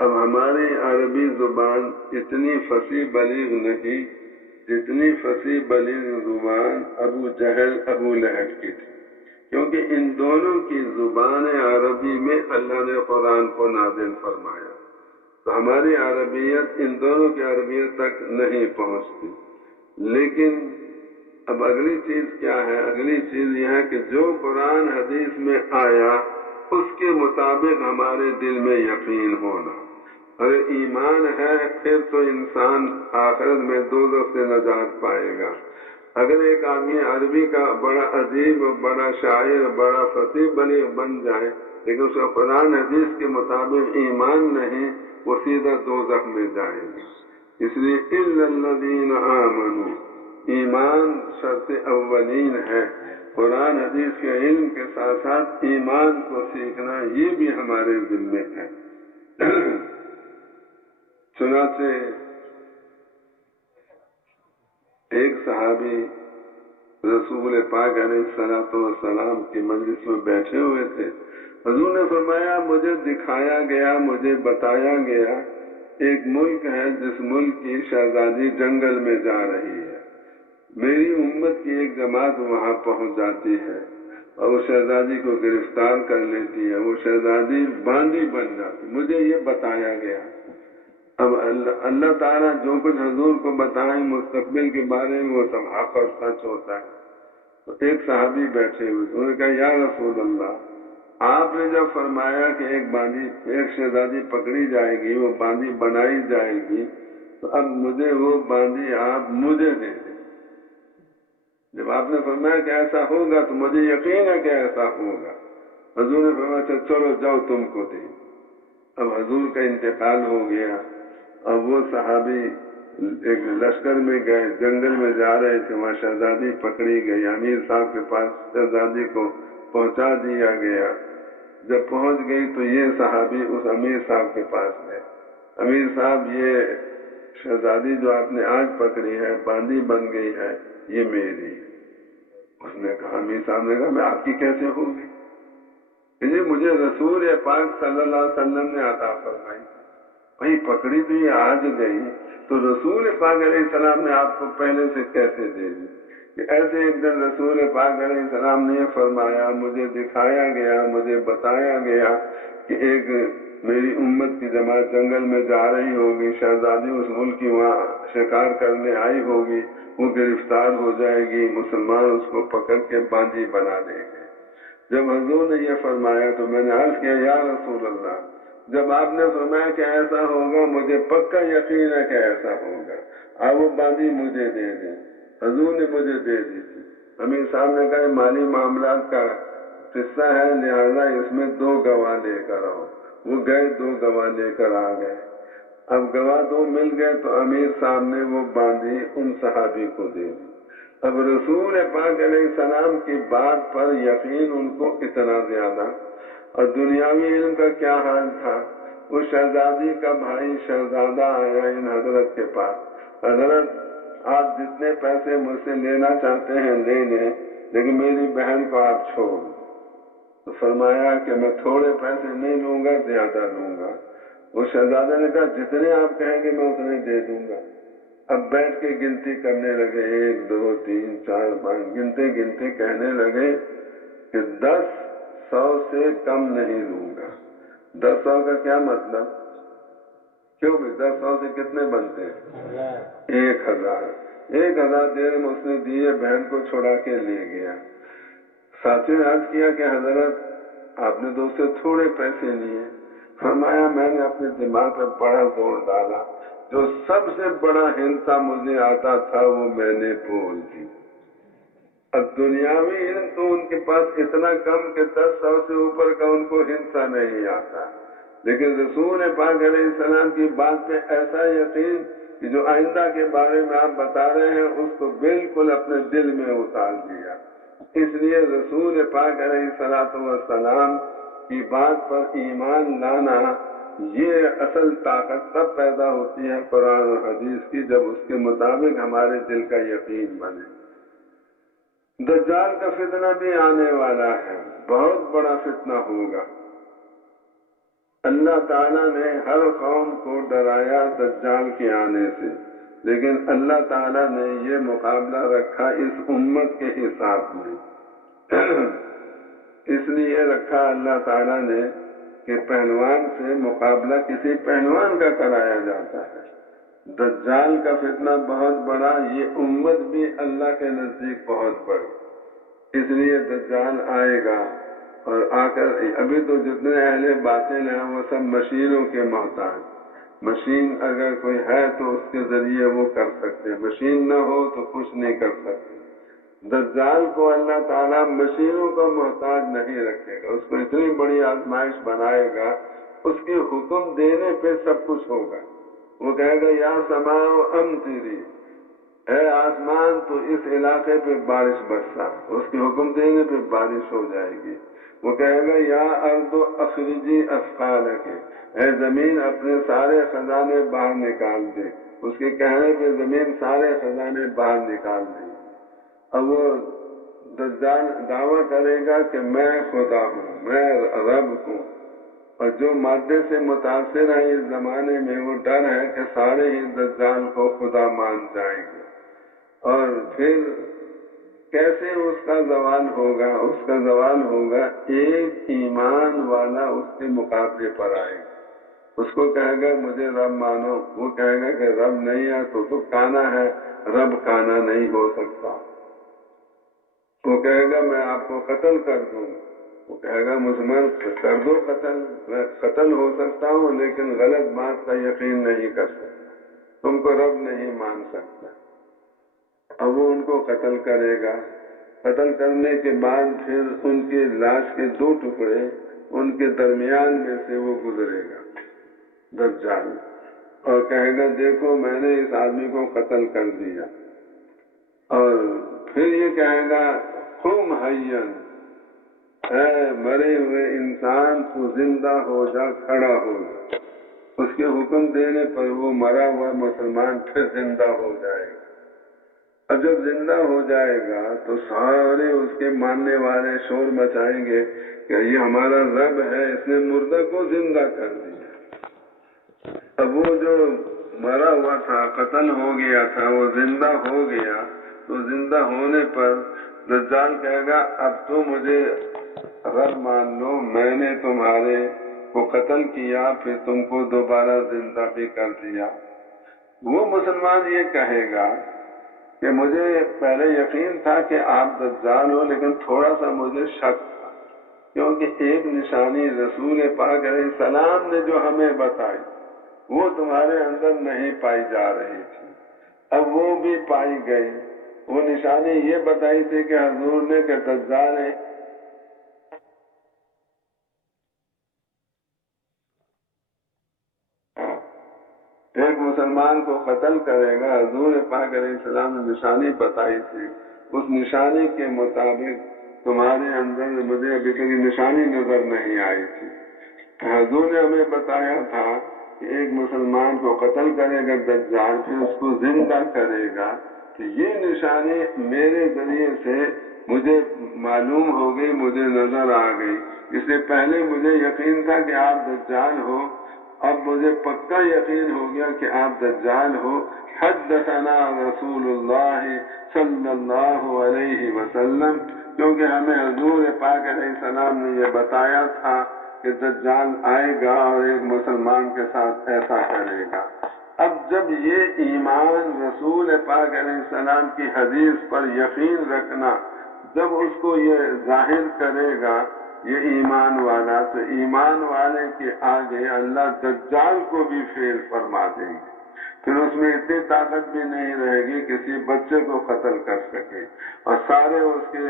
اب ہماری عربی زبان اتنی فصیح بلیغ نہیں جتنی فصیح بلیغ زبان ابو جہل ابو لہب کی تھی، کیونکہ ان دونوں کی زبان عربی میں اللہ نے قرآن کو نازل فرمایا، تو ہماری عربیت ان دونوں کی عربیت تک نہیں پہنچتی۔ لیکن اب اگلی چیز کیا ہے؟ اگلی چیز یہ ہے کہ جو قرآن حدیث میں آیا اس کے مطابق ہمارے دل میں یقین ہونا۔ اگر ایمان ہے پھر تو انسان آخرت میں دوزخ سے نجات پائے گا۔ اگر ایک آدمی عربی کا بڑا ادیب، بڑا شاعر، بڑا فصیح بلیغ بن جائے لیکن اس کا قرآن حدیث کے مطابق ایمان نہیں، وہ سیدھا دوزخ میں جائے گا۔ اس لیے اِلَّا الَّذِينَ آمَنُوا، ایمان شرط اولین ہے۔ قرآن حدیث کے علم کے ساتھ ساتھ ایمان کو سیکھنا یہ بھی ہمارے ذمہ ہے۔ چنانچہ ایک صحابی رسول پاک علیہ السلام کی مجلس میں بیٹھے ہوئے تھے، حضور نے فرمایا مجھے دکھایا گیا، مجھے بتایا گیا ایک ملک ہے جس ملک کی شہزادی جنگل میں جا رہی ہے، میری امت کی ایک جماعت وہاں پہنچ جاتی ہے اور وہ شہزادی کو گرفتار کر لیتی ہے، وہ شہزادی باندی بن جاتی، مجھے یہ بتایا گیا۔ اب اللہ تعالیٰ جو کچھ حضور کو بتائیں مستقبل کے بارے میں وہ سب حق اور سچ ہوتا ہے۔ تو ایک صحابی بیٹھے ہوئے، انہوں نے کہا یا رسول اللہ، آپ نے جب فرمایا کہ ایک شہزادی پکڑی جائے گی، وہ باندی بنائی جائے گی، تو اب مجھے وہ باندی آپ مجھے دے دیں۔ جب آپ نے فرمایا کہ ایسا ہوگا تو مجھے یقین ہے کہ ایسا ہوگا۔ حضور نے فرمایا چلو جاؤ تم کو دے۔ اب حضور کا انتقال ہو گیا، اب وہ صحابی ایک لشکر میں گئے، جنگل میں جا رہے تھے، وہاں شہزادی پکڑی گئی، امیر صاحب کے پاس شہزادی کو پہنچا دیا گیا۔ جب پہنچ گئی تو یہ صحابی اس امیر صاحب کے پاس گئے، امیر صاحب یہ شہزادی جو آپ نے آج پکڑی ہے باندی بن گئی ہے، یہ میری۔ اس نے کہا، امیر صاحب نے کہا میں آپ کی کیسے ہوگی؟ مجھے رسول پاک صلی اللہ علیہ وسلم نے عطا فرمائی، بھائی پکڑی تو یہ آج گئی تو رسول پاک علیہ السلام نے آپ کو پہلے سے کیسے دے دی؟ کہ ایسے ایک دن رسول پاک علیہ السلام نے فرمایا، مجھے دکھایا گیا، مجھے بتایا گیا کہ ایک میری امت کی جماعت جنگل میں جا رہی ہوگی، شہزادی اس ملک کی وہاں شکار کرنے آئی ہوگی، وہ گرفتار ہو جائے گی، مسلمان اس کو پکڑ کے باندھی بنا دیں گے۔ جب حضور نے یہ فرمایا تو میں نے عرض کیا یا رسول اللہ، جب آپ نے فرمایا کہ ایسا ہوگا مجھے پکا یقین ہے کہ ایسا ہوگا، آپ وہ باندھی مجھے دے دیں۔ حضور نے مجھے دے دی تھی۔ امیر صاحب نے کہا مالی معاملات کا قصہ ہے، لہذا اس میں 2 گواہ لے کر آؤ۔ وہ گئے 2 گواہ لے کر آ گئے۔ اب گواہ 2 مل گئے تو امیر صاحب نے وہ باندھی ان صحابی کو دے دی۔ اب رسول پاک علیہ السلام کی بات پر یقین ان کو اتنا زیادہ، اور دنیاوی علم کا کیا حال تھا۔ اس شہزادی کا بھائی شہزادہ آیا ان حضرت کے پاس، حضرت آپ جتنے پیسے مجھ سے لینا چاہتے ہیں لے لیں، لیکن میری بہن کو آپ چھوڑ دیں۔ تو فرمایا کہ میں تھوڑے پیسے نہیں لوں گا، زیادہ لوں گا۔ وہ شہزادہ نے کہا جتنے آپ کہیں گے میں اتنے دے دوں گا۔ اب بیٹھ کے گنتی کرنے لگے، 1 2 3 4 5 گنتے کہنے لگے کہ 10 100 سے کم نہیں لوں گا۔ 10 100 کا کیا مطلب؟ کیوں بھی 10 100 سے کتنے بنتے ہیں؟ 1000 درہم اس نے دیے، بہن کو چھوڑا کے لے گیا۔ ساتھی نے عرض کیا کہ حضرت آپ نے تو اس سے تھوڑے پیسے لیے۔ فرمایا میں نے اپنے دماغ پہ بڑا زور ڈالا، جو سب سے بڑا ہنسا مجھے آتا تھا وہ میں نے بول دی۔ اب دنیاوی علم تو ان کے پاس اتنا کم کہ 10 100 سے اوپر کا ان کو ہنسا نہیں آتا، لیکن رسول پاک علیہ السلام کی بات پہ ایسا یقین کہ جو آئندہ کے بارے میں آپ بتا رہے ہیں اس کو بالکل اپنے دل میں اتار دیا۔ اس لیے رسول پاک علیہ السلام کی بات پر ایمان لانا، یہ اصل طاقت تب پیدا ہوتی ہے قرآن اور حدیث کی، جب اس کے مطابق ہمارے دل کا یقین بنے۔ دجال کا فتنہ بھی آنے والا ہے، بہت بڑا فتنہ ہوگا۔ اللہ تعالیٰ نے ہر قوم کو ڈرایا دجال کے آنے سے، لیکن اللہ تعالیٰ نے یہ مقابلہ رکھا اس امت کے حساب میں۔ اس لیے رکھا اللہ تعالیٰ نے کہ پہلوان سے مقابلہ کسی پہلوان کا کرایا جاتا ہے۔ دجال کا فتنہ بہت بڑا، یہ امت بھی اللہ کے نزدیک بہت بڑی۔ اس لیے دجال آئے گا اور آ کر ابھی تو جتنے اہل باطل ہیں وہ سب مشینوں کے محتاج۔ مشین اگر کوئی ہے تو اس کے ذریعے وہ کر سکتے، مشین نہ ہو تو کچھ نہیں کر سکتے۔ دجال کو اللہ تعالیٰ مشینوں کا محتاج نہیں رکھے گا، اس کو اتنی بڑی آزمائش بنائے گا، اس کے حکم دینے پہ سب کچھ ہوگا۔ وہ کہے گا یا سماء امطری، اے آسمان تو اس علاقے پہ بارش برسا، اس کے حکم دینے پہ بارش ہو جائے گی۔ وہ کہے گا یا ارض اخرجی اثقالک، اے زمین اپنے سارے خزانے باہر نکال دے، اس کے کہنے پہ زمین سارے خزانے باہر نکال دے۔ اب وہ دجال دعویٰ کرے گا کہ میں خدا ہوں، میں رب ہوں، اور جو مادے سے متاثر ہے اس زمانے میں وہ ڈر ہے کہ سارے ہی دجال کو خدا مان جائیں گے، اور پھر کیسے اس کا زوال ہوگا؟ اس کا زوال ہوگا ایک ایمان والا اس کے مقابلے پر آئے گا، اس کو کہے گا مجھے رب مانو، وہ کہے گا کہ رب نہیں ہے تو کانا ہے، رب کانا نہیں ہو سکتا۔ وہ کہے گا میں آپ کو قتل کر دوں، وہ کہے گا مسلمان کر دو قتل، میں قتل ہو سکتا ہوں لیکن غلط بات کا یقین نہیں کر سکتا، تم کو رب نہیں مان سکتا۔ اب وہ ان کو قتل کرے گا، قتل کرنے کے بعد پھر ان کی لاش کے 2 ٹکڑے ان کے درمیان میں سے وہ گزرے گا دجال، اور کہے گا دیکھو میں نے اس آدمی کو قتل کر دیا، اور پھر یہ کہے گا قم حیّن، اے مرے ہوئے انسان تو زندہ ہو جا، کھڑا ہو جا۔ اس کے حکم دینے پر وہ مرا ہوا مسلمان پھر زندہ ہو جائے گا۔ اب جب زندہ ہو جائے گا تو سارے اس کے ماننے والے شور مچائیں گے کہ یہ ہمارا رب ہے، اس نے مردہ کو زندہ کر دیا۔ اب وہ جو مرا ہوا تھا، قتل ہو گیا تھا، وہ زندہ ہو گیا، تو زندہ ہونے پر دجال کہے گا اب تو مجھے رب مان لو، میں نے تمہارے کو قتل کیا، پھر تم کو دوبارہ زندہ بھی کر دیا۔ وہ مسلمان یہ کہے گا کہ مجھے پہلے یقین تھا کہ آپ دجال ہو، لیکن تھوڑا سا مجھے شک تھا، کیونکہ ایک نشانی رسول پاک علیہ السلام نے جو ہمیں بتائی وہ تمہارے اندر نہیں پائی جا رہی تھی، اب وہ بھی پائی گئی۔ وہ نشانی یہ بتائی تھی کہ حضور نے کہ دجال ہے، ایک مسلمان کو قتل کرے گا۔ حضور پاک علیہ السلام نے نشانی بتائی تھی، اس نشانی کے مطابق تمہارے اندر مجھے ابھی تک نشانی نظر نہیں آئی تھی۔ حضور نے ہمیں بتایا تھا کہ ایک مسلمان کو قتل کرے گا دجال، پھر اس کو زندہ کرے گا، تو یہ نشانی میرے ذریعے سے مجھے معلوم ہو گئی، مجھے نظر آ گئی۔ اس سے پہلے مجھے یقین تھا کہ آپ دجال ہو، اب مجھے پکا یقین ہو گیا کہ آپ دجال ہو۔ حدثنا رسول اللہ صلی اللہ علیہ وسلم، کیونکہ ہمیں حضور پاک علیہ السلام نے یہ بتایا تھا کہ دجال آئے گا اور ایک مسلمان کے ساتھ ایسا کرے گا۔ اب جب یہ ایمان رسول پاک علیہ السلام کی حدیث پر یقین رکھنا جب اس کو یہ ظاہر کرے گا یہ ایمان والا، تو ایمان والے کے آگے اللہ دجال کو بھی فیل فرما دیں گے، پھر اس میں اتنی طاقت بھی نہیں رہے گی کسی بچے کو قتل کر سکے، اور سارے اس کے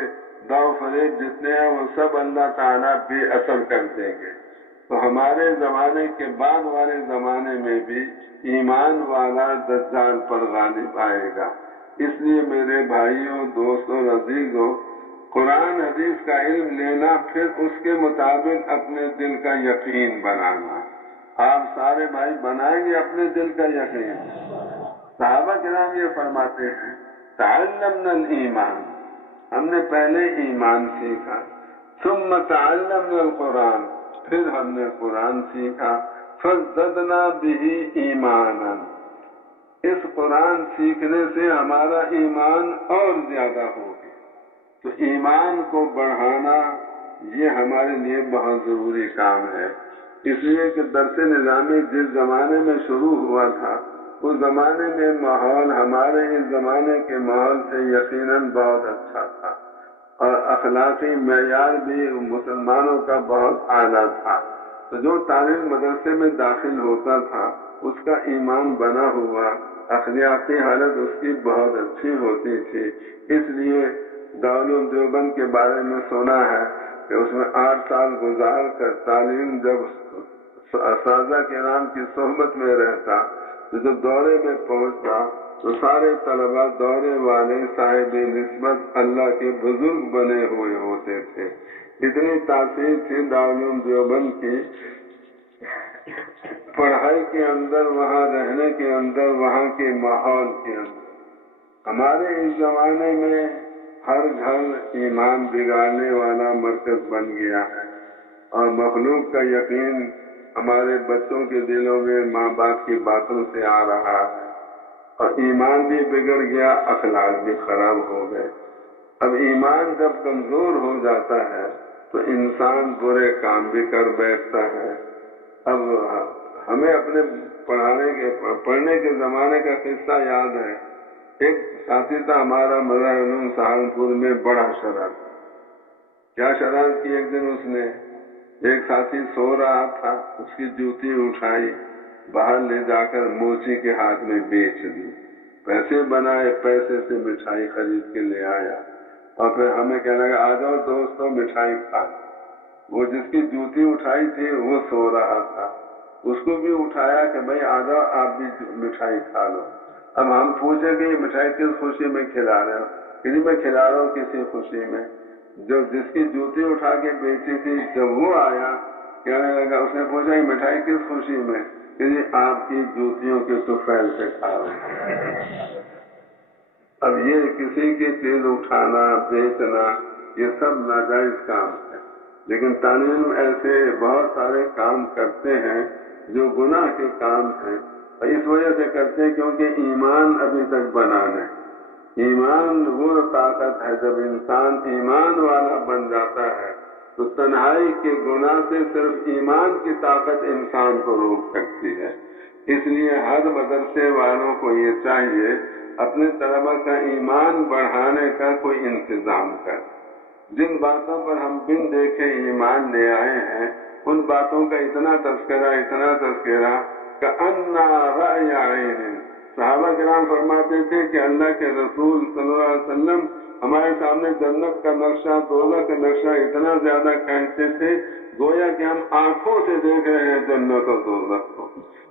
داؤ فریب جتنے ہیں وہ سب اللہ تعالیٰ بے اثر کر دیں گے۔ تو ہمارے زمانے کے بعد والے زمانے میں بھی ایمان والا دجال پر غالب آئے گا۔ اس لیے میرے بھائیوں، دوستوں، عزیزوں، قرآن حدیث کا علم لینا، پھر اس کے مطابق اپنے دل کا یقین بنانا۔ آپ سارے بھائی بنائیں گے اپنے دل کا یقین؟ صحابہ کرام یہ فرماتے ہیں تعلمنا الایمان، ہم نے پہلے ایمان سیکھا، ثم تعلمنا القرآن، پھر ہم نے قرآن سیکھا، فزدنا به ایمانا، اس قرآن سیکھنے سے ہمارا ایمان اور زیادہ ہو گیا۔ تو ایمان کو بڑھانا یہ ہمارے لیے بہت ضروری کام ہے، اس لیے کہ درس نظامی جس زمانے میں شروع ہوا تھا اس زمانے میں ماحول ہمارے اس زمانے کے ماحول سے یقیناً بہت اچھا تھا، اور اخلاقی معیار بھی مسلمانوں کا بہت اعلیٰ تھا، تو جو طالب مدرسے میں داخل ہوتا تھا اس کا ایمان بنا ہوا، اخلاقی حالت اس کی بہت اچھی ہوتی تھی۔ اس لیے دارالعلوم دیوبند کے بارے میں سنا ہے کہ اس میں 8 سال گزار کر تعلیم جب اساتذہ کرام کی صحبت میں رہتا تو جب دورے میں پہنچتا تو سارے طلباء دورے والے صاحب نسبت اللہ کے بزرگ بنے ہوئے ہوتے تھے۔ اتنی تاثیر تھی دارالعلوم دیوبند کی پڑھائی کے اندر، وہاں رہنے کے اندر، وہاں کے ماحول کے اندر۔ ہمارے اس زمانے میں ہر گھر ایمان بگاڑنے والا مرکز بن گیا ہے، اور مخلوق کا یقین ہمارے بچوں کے دلوں میں ماں باپ کی باتوں سے آ رہا ہے، اور ایمان بھی بگڑ گیا، اخلاق بھی خراب ہو گئے۔ اب ایمان جب کمزور ہو جاتا ہے تو انسان برے کام بھی کر بیٹھتا ہے۔ اب ہمیں اپنے پڑھنے کے زمانے کا قصہ یاد ہے، ایک ساتھی تھا ہمارا مظاہر علوم سہارنپور میں، بڑا شرارت۔ کیا شرارت کی، ایک دن اس نے ایک ساتھی سو رہا تھا، اس کی جوتی اٹھائی، باہر لے جا کر موچی کے ہاتھ میں بیچ دی، پیسے بنائے، پیسے سے مٹھائی خرید کے لے آیا، اور پھر ہمیں کہنے لگا آ جاؤ دوستوں مٹھائی کھا۔ وہ جس کی جوتی اٹھائی تھی وہ سو رہا تھا، اس کو بھی اٹھایا کہ بھائی آ جاؤ آپ بھی مٹھائی کھا لو۔ اب ہم پوچھیں کہ یہ مٹھائی کس خوشی میں کھلا رہے ہو؟ کہ میں کھلا رہا ہوں کسی خوشی میں۔ جو جس کی جوتی اٹھا کے بیچی تھی جب وہ آیا کہنے لگا، اس نے پوچھا یہ مٹھائی کس خوشی میں؟ کہ آپ کی جوتیوں کے طفیل سے کھا رہا ہوں۔ اب یہ کسی کی چیز اٹھانا، بیچنا، یہ سب ناجائز کام ہے، لیکن تعلیم ایسے بہت سارے کام کرتے ہیں جو گناہ کے کام ہیں، اور اس وجہ سے کرتے ہیں کیونکہ ایمان ابھی تک بنا نہیں۔ ایمان وہ طاقت ہے، جب انسان ایمان والا بن جاتا ہے تو تنہائی کے گناہ سے صرف ایمان کی طاقت انسان کو روک سکتی ہے۔ اس لیے ہر مدرسے والوں کو یہ چاہیے اپنے طلبہ کا ایمان بڑھانے کا کوئی انتظام کر۔ جن باتوں پر ہم بن دیکھے ایمان لے آئے ہیں ان باتوں کا اتنا تذکرہ کأنّا رأی عین۔ صحابہ کرام فرماتے تھے کہ اللہ کے رسول صلی اللہ علیہ وسلم ہمارے سامنے جنت کا نقشہ دوزخ کا نقشہ اتنا زیادہ کھینچتے تھے گویا کہ ہم آنکھوں سے دیکھ رہے ہیں جنت اور دوزخ کو۔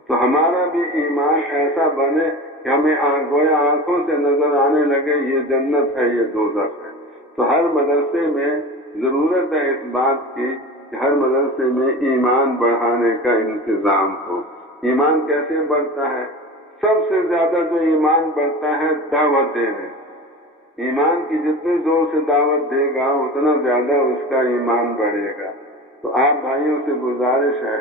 تو ہمارا بھی ایمان ایسا بنے کہ ہمیں گویا آنکھوں سے نظر آنے لگے یہ جنت ہے یہ دوزخ ہے۔ تو ہر مدرسے میں ضرورت ہے اس بات کی کہ ہر مدرسے میں ایمان بڑھانے کا انتظام ہو۔ ایمان کیسے بڑھتا ہے؟ سب سے زیادہ جو ایمان بڑھتا ہے دعوت دینے۔ ایمان کی جتنے زور سے دعوت دے گا اتنا زیادہ اس کا ایمان بڑھے گا۔ تو آپ بھائیوں سے گزارش ہے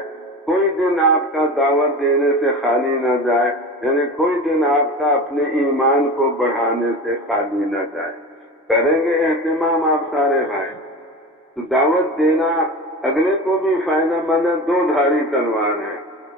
کوئی دن آپ کا دعوت دینے سے خالی نہ جائے، یعنی کوئی دن آپ کا اپنے ایمان کو بڑھانے سے خالی نہ جائے۔ کریں گے اہتمام آپ سارے بھائی تو دعوت دینا اگلے کو بھی فائدہ مند ہے، دو دھاری تلوار ہے۔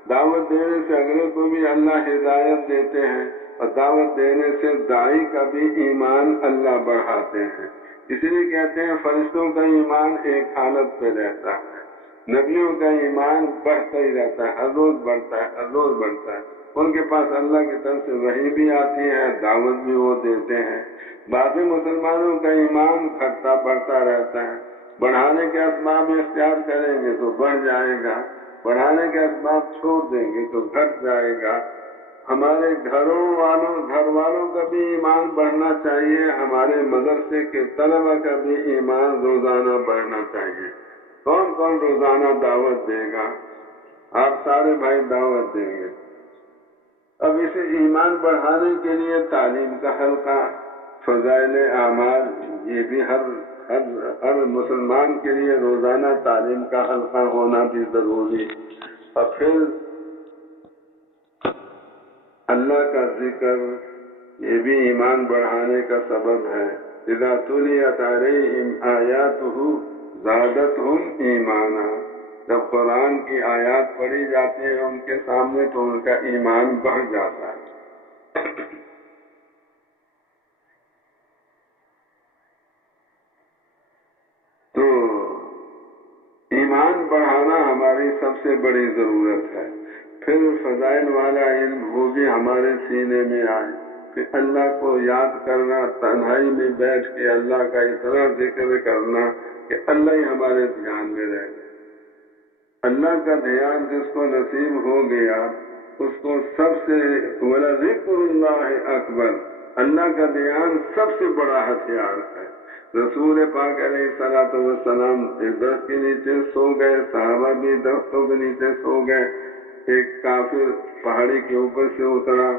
دعوت دینے سے اگلے کو بھی اللہ ہدایت دیتے ہیں اور دعوت دینے سے داعی کا بھی ایمان اللہ بڑھاتے ہیں۔ اسی لیے کہتے ہیں فرشتوں کا ایمان ایک حالت پہ رہتا ہے، نبیوں کا ایمان بڑھتا ہی رہتا ہے، ہر روز بڑھتا ہے۔ ان کے پاس اللہ کی طرف سے وحی بھی آتی ہے، دعوت بھی وہ دیتے ہیں۔ باقی مسلمانوں کا ایمان گھٹتا بڑھتا رہتا ہے۔ بڑھانے کے اسباب اختیار کریں گے تو بڑھ جائے گا، بڑھانے کے اسباب چھوڑ دیں گے تو گھٹ جائے گا۔ ہمارے گھر والوں کا بھی ایمان بڑھنا چاہیے، ہمارے مدرسے کے طلبہ کا بھی ایمان روزانہ بڑھنا چاہیے۔ کون کون روزانہ دعوت دے گا؟ آپ سارے بھائی دعوت دیں گے۔ اب اسے ایمان بڑھانے کے لیے تعلیم کا حلقہ، فضائل اعمال، یہ بھی ہر مسلمان کے لیے روزانہ تعلیم کا حلقہ ہونا بھی ضروری۔ اور پھر اللہ کا ذکر، یہ بھی ایمان بڑھانے کا سبب ہے۔ اذا تلیت علیہم آیاتہ زادتہم ایمانا، جب قرآن کی آیات پڑھی جاتی ہے ان کے سامنے تو ان کا ایمان بڑھ جاتا ہے۔ تو ایمان بڑھانا ہماری سب سے بڑی ضرورت ہے۔ پھر فضائل والا علم وہ بھی ہمارے سینے میں آئے، پھر اللہ کو یاد کرنا، تنہائی میں بیٹھ کے اللہ کا اتنا ذکر کرنا کہ اللہ ہی ہمارے دھیان میں رہے۔ اللہ کا دھیان جس کو نصیب ہو گیا اس کو سب سے وَلَذِكْرُ اللَّهِ اکبر، اللہ کا دھیان سب سے بڑا ہتھیار ہے۔ رسول پاک علیہ الصلوۃ والسلام ایک درخت کے نیچے سو گئے، صحابہ بھی درختوں کے نیچے سو گئے۔ ایک کافر پہاڑی کے اوپر سے اترا،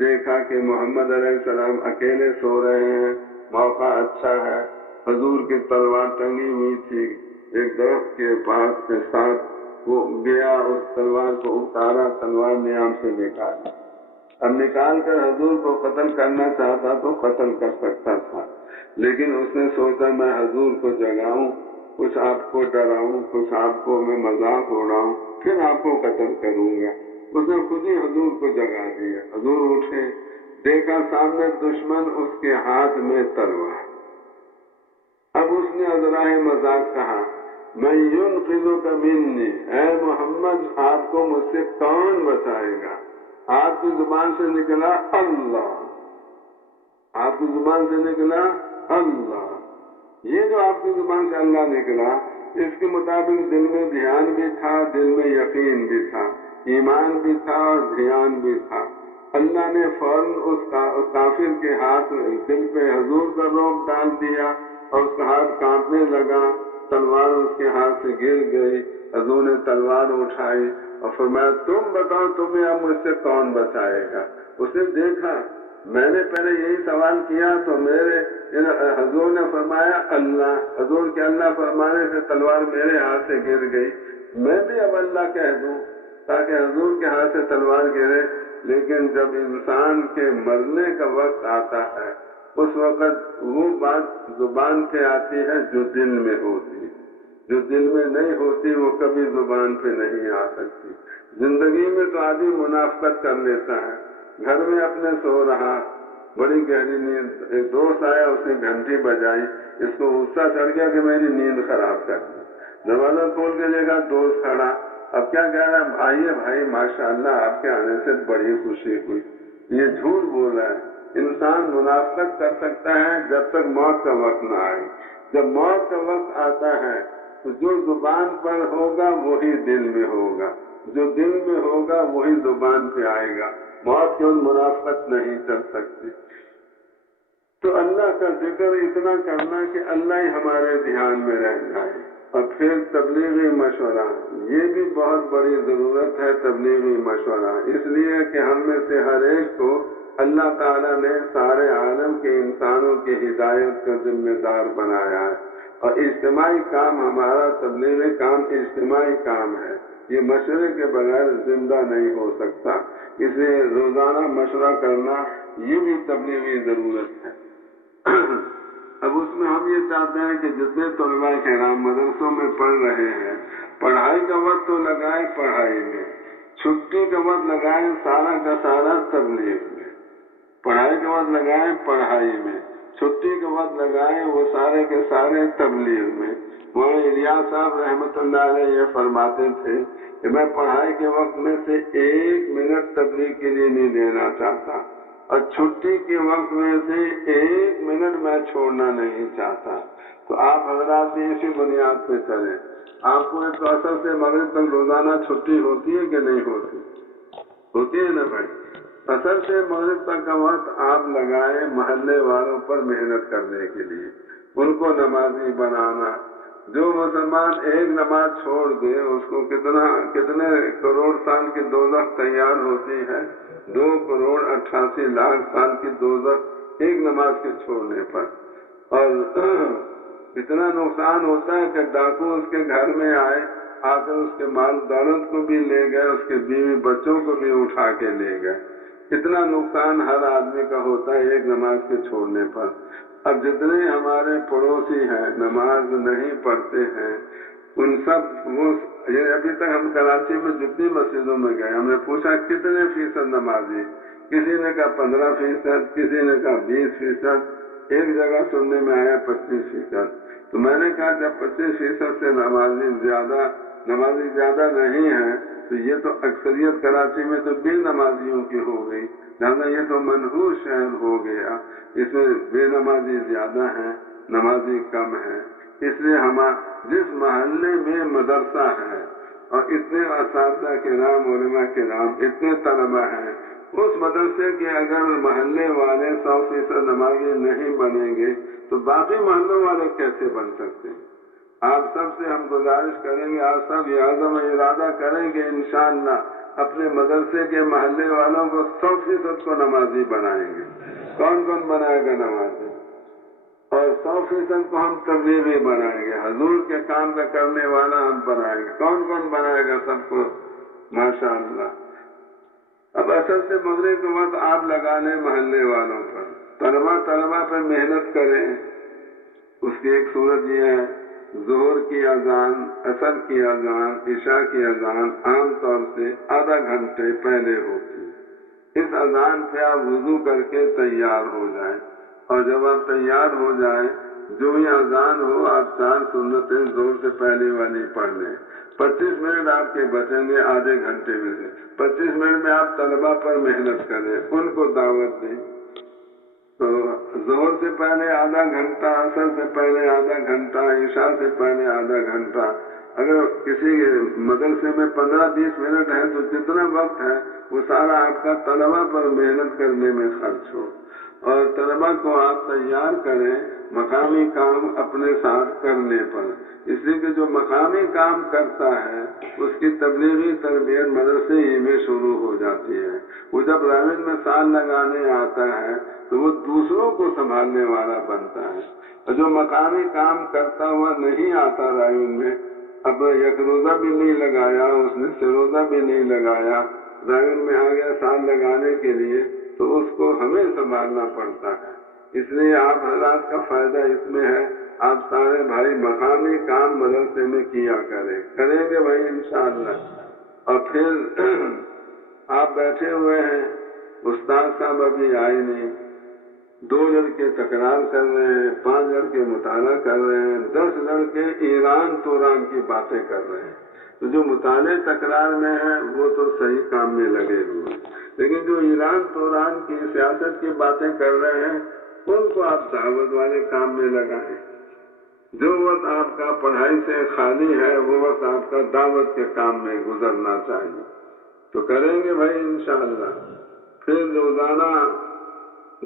دیکھا کہ محمد علیہ السلام اکیلے سو رہے ہیں، موقع اچھا ہے۔ حضور کی تلوار ٹنگی ہوئی تھی ایک درخت کے پاس کے ساتھ، وہ گیا اس تلوار کو اتارا، تلوار نیام سے نکالی۔ اب نکال کر حضور کو قتل کرنا چاہتا تو قتل کر سکتا تھا، لیکن اس نے سوچا میں حضور کو جگاؤں، کچھ آپ کو ڈراؤں، کچھ آپ کو میں مذاق اڑاؤں، پھر آپ کو قتل کروں گا۔ اس نے خود ہی حضور کو جگا دیا۔ حضور اٹھے، دیکھا سامنے دشمن، اس کے ہاتھ میں تلوار۔ اب اس نے عذرائے مذاق کہا میں ينقذك مني، اے محمد آپ کو مجھ سے کون بچائے گا؟ آپ کی زبان سے نکلا اللہ، آپ کی زبان سے نکلا اللہ۔ یہ جو آپ کی زبان سے اللہ نکلا اس کے مطابق دل میں دھیان بھی تھا، دل میں یقین بھی تھا، ایمان بھی تھا اور دھیان بھی تھا۔ اللہ نے فوراً اس کافر کے ہاتھ دل پہ حضور کا روب ڈال دیا اور اس کا ہاتھ کانپنے لگا، تلوار اس کے ہاتھ سے گر گئی۔ حضور نے تلوار اٹھائی اور فرمایا تم بتاؤ تمہیں اب مجھ سے کون بچائے گا؟ اس نے دیکھا میں نے پہلے یہی سوال کیا تو حضور نے فرمایا اللہ، حضور کے اللہ فرمانے سے تلوار میرے ہاتھ سے گر گئی، میں بھی اب اللہ کہہ دوں تاکہ حضور کے ہاتھ سے تلوار گرے۔ لیکن جب انسان کے مرنے کا وقت آتا ہے اس وقت وہ بات زبان پہ آتی ہے جو دل میں ہوتی ہے۔ جو دل میں نہیں ہوتی وہ کبھی زبان پہ نہیں آ سکتی۔ زندگی میں تو آدمی منافقت کر لیتا ہے، گھر میں اپنے سو رہا، بڑی گہری نیند، ایک دوست آیا اس نے گھنٹی بجائی، اس کو غصہ چڑھ گیا کہ میری نیند خراب کر دی، دروازہ کھول کے دیکھا دوست کھڑا، اب کیا کہہ رہا ہے، آئیے بھائی ماشاءاللہ آپ کے آنے سے بڑی خوشی ہوئی، یہ جھوٹ بول رہا ہے۔ انسان منافقت کر سکتا ہے جب تک موت کا وقت نہ آئے، جب موت کا وقت آتا ہے تو جو زبان پر ہوگا وہی دل میں ہوگا، جو دل میں ہوگا وہی زبان پہ آئے گا، موت کی منافقت نہیں کر سکتی۔ تو اللہ کا ذکر اتنا کرنا کہ اللہ ہی ہمارے دھیان میں رہ جائے، اور پھر تبلیغی مشورہ، یہ بھی بہت بڑی ضرورت ہے تبلیغی مشورہ، اس لیے کہ ہم میں سے ہر ایک کو اللہ تعالیٰ نے سارے عالم کے انسانوں کی ہدایت کا ذمہ دار بنایا ہے، اور اجتماعی کام ہمارا تبلیغی کام اجتماعی کام ہے، یہ مشورے کے بغیر زندہ نہیں ہو سکتا، اس لیے روزانہ مشورہ کرنا یہ بھی تبلیغی ضرورت ہے۔ اب اس میں ہم یہ چاہتے ہیں کہ جتنے طلباء کرام مدرسوں میں پڑھ رہے ہیں، پڑھائی کا وقت تو لگائیں پڑھائی میں، چھٹی کا وقت لگائیں سارا کا سارا تبلیغ میں، پڑھائی کا وقت لگائیں پڑھائی میں، چھٹی کا وقت لگائیں وہ سارے کے سارے تبلیغ میں۔ مولانا الیاس صاحب رحمۃ اللہ علیہ یہ فرماتے تھے کہ میں پڑھائی کے وقت میں سے 1 منٹ تبلیغ کے لیے نہیں دینا چاہتا، اور چھٹی کے وقت میں سے 1 منٹ میں چھوڑنا نہیں چاہتا۔ تو آپ حضرات بھی اسی بنیاد پہ چلیں۔ آپ کو ایک اثر سے مغرب تک روزانہ چھٹی ہوتی ہے کہ نہیں ہوتی؟ ہوتی ہے نا بھائی؟ اثر سے مغرب تک کا وقت آپ لگائیں محلے والوں پر محنت کرنے کے لیے، ان کو نمازی بنانا۔ جو مسلمان ایک نماز چھوڑ دے اس کو کتنے کروڑ سال کی دوزخ تیار ہوتی ہے، 2,88,00,000 سال کی دوزخ ایک نماز کے چھوڑنے پر۔ اور اتنا نقصان ہوتا ہے کہ ڈاکو اس کے گھر میں آئے، آ کر اس کے مال دولت کو بھی لے گئے، اس کے بیوی بچوں کو بھی اٹھا کے لے گئے۔ اتنا نقصان ہر آدمی کا ہوتا ہے ایک نماز کے چھوڑنے پر۔ اب جتنے ہمارے پڑوسی ہیں نماز نہیں پڑھتے ہیں، ان سب ابھی تک ہم کراچی میں جتنی مسجدوں میں گئے ہم نے پوچھا کتنے فیصد نمازی، کسی نے کہا 15%، کسی نے کہا 20%، ایک جگہ سننے میں آیا 25%۔ تو میں نے کہا جب 25% سے نمازی زیادہ نہیں ہے تو یہ تو اکثریت کراچی میں تو بے نمازیوں کی ہو گئی، لہٰذا یہ تو منحوس شہر ہو گیا، اس میں بے نمازی زیادہ ہیں نمازی کم ہیں۔ اس لیے جس محلے میں مدرسہ ہے اور اتنے اساتذہ کرام علماء کرام اتنے طلبہ ہیں، اس مدرسے کے اگر محلے والے 100% نمازی نہیں بنیں گے تو باقی محلوں والے کیسے بن سکتے ہیں؟ آپ سب سے ہم گزارش کریں گے، آپ سب یہ عزم ارادہ کریں گے انشاءاللہ اپنے مدرسے کے محلے والوں کو 100% کو نمازی بنائیں گے۔ کون کون بنائے گا نمازی؟ اور 100% کو ہم تبلیغی بنائیں گے، حضور کے کام کا کرنے والا ہم بنائیں گے۔ کون کون بنائے گا سب کو؟ ماشاءاللہ۔ اب اصل سے مغرب کے وقت آپ لگا لیں محلے والوں پر، طلبہ پر محنت کریں۔ اس کی ایک صورت یہ ہے، ظہر کی اذان، عصر کی اذان، عشاء کی اذان عام طور سے آدھا گھنٹے پہلے ہوتی ہے۔ اس اذان پہ آپ وضو کر کے تیار ہو جائیں، اور جب آپ تیار ہو جائیں جو ہی اذان ہو آپ 4 سنتیں ظہر سے پہلے والی پڑھ لیں۔ 25 منٹ آپ کے بچیں گے آدھے گھنٹے میں سے، 25 منٹ میں آپ طلبہ پر محنت کریں، ان کو دعوت دیں۔ تو ظہر سے پہلے آدھا گھنٹہ، عصر سے پہلے آدھا گھنٹہ، عشاء سے پہلے آدھا گھنٹہ۔ اگر کسی مدرسے میں 15-20 منٹ ہے تو جتنا وقت ہے وہ سارا آپ کا طلبہ پر محنت کرنے میں خرچ ہو، اور طلبہ کو آپ تیار کریں مقامی کام اپنے ساتھ کرنے پر۔ اس لیے کہ جو مقامی کام کرتا ہے اس کی تبلیغی تربیت مدرسے ہی میں شروع ہو جاتی ہے۔ وہ جب رائن میں سال لگانے آتا ہے تو وہ دوسروں کو سنبھالنے والا بنتا ہے، اور جو مقامی کام کرتا ہوا نہیں آتا رائن میں، اب یک روزہ بھی نہیں لگایا، اس نے سروزہ بھی نہیں لگایا، رائن میں آ گیا سال لگانے کے لیے، تو اس کو ہمیں سنبھالنا پڑتا ہے۔ اس لیے آپ حضرات کا فائدہ اس میں ہے، آپ سارے بھائی مقامی کام مدرسے میں کیا کریں گے بھائی انشاءاللہ۔ اور پھر آپ بیٹھے ہوئے ہیں، استاد صاحب ابھی آئے نہیں، 2 لڑکے تکرار کر رہے ہیں، 5 لڑکے مطالعہ کر رہے ہیں، 10 لڑکے ایران توران کی باتیں کر رہے ہیں۔ تو جو مطالعے تکرار میں ہے وہ تو صحیح کام میں لگے ہوئے، لیکن جو ایران توران کی سیاست کی باتیں کر رہے ہیں ان کو آپ دعوت والے کام میں لگائیں۔ جو وقت آپ کا پڑھائی سے خالی ہے وہ وقت آپ کا دعوت کے کام میں گزرنا چاہیے۔ تو کریں گے بھائی انشاءاللہ۔ پھر روزانہ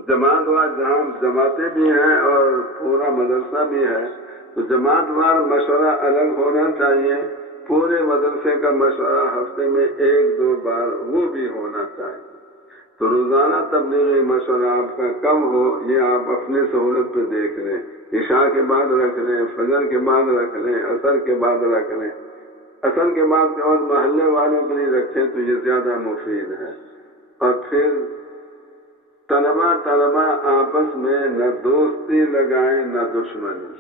جماعت وار، جہاں جماعتیں بھی ہیں اور پورا مدرسہ بھی ہے، تو جماعت وار مشورہ الگ ہونا چاہیے، پورے مدرسے کا مشورہ ہفتے میں 1-2 بار وہ بھی ہونا چاہیے۔ تو روزانہ تبلیغی مشورہ آپ کا کم ہو، یہ آپ اپنی سہولت پہ دیکھ لیں، عشاء کے بعد رکھ لیں، فجر کے بعد رکھ لیں، عصر کے بعد رکھ لیں، عصر کے بعد محلے والوں کے لیے رکھیں تو یہ زیادہ مفید ہے۔ اور پھر طلبہ آپس میں نہ دوستی لگائیں نہ دشمنی۔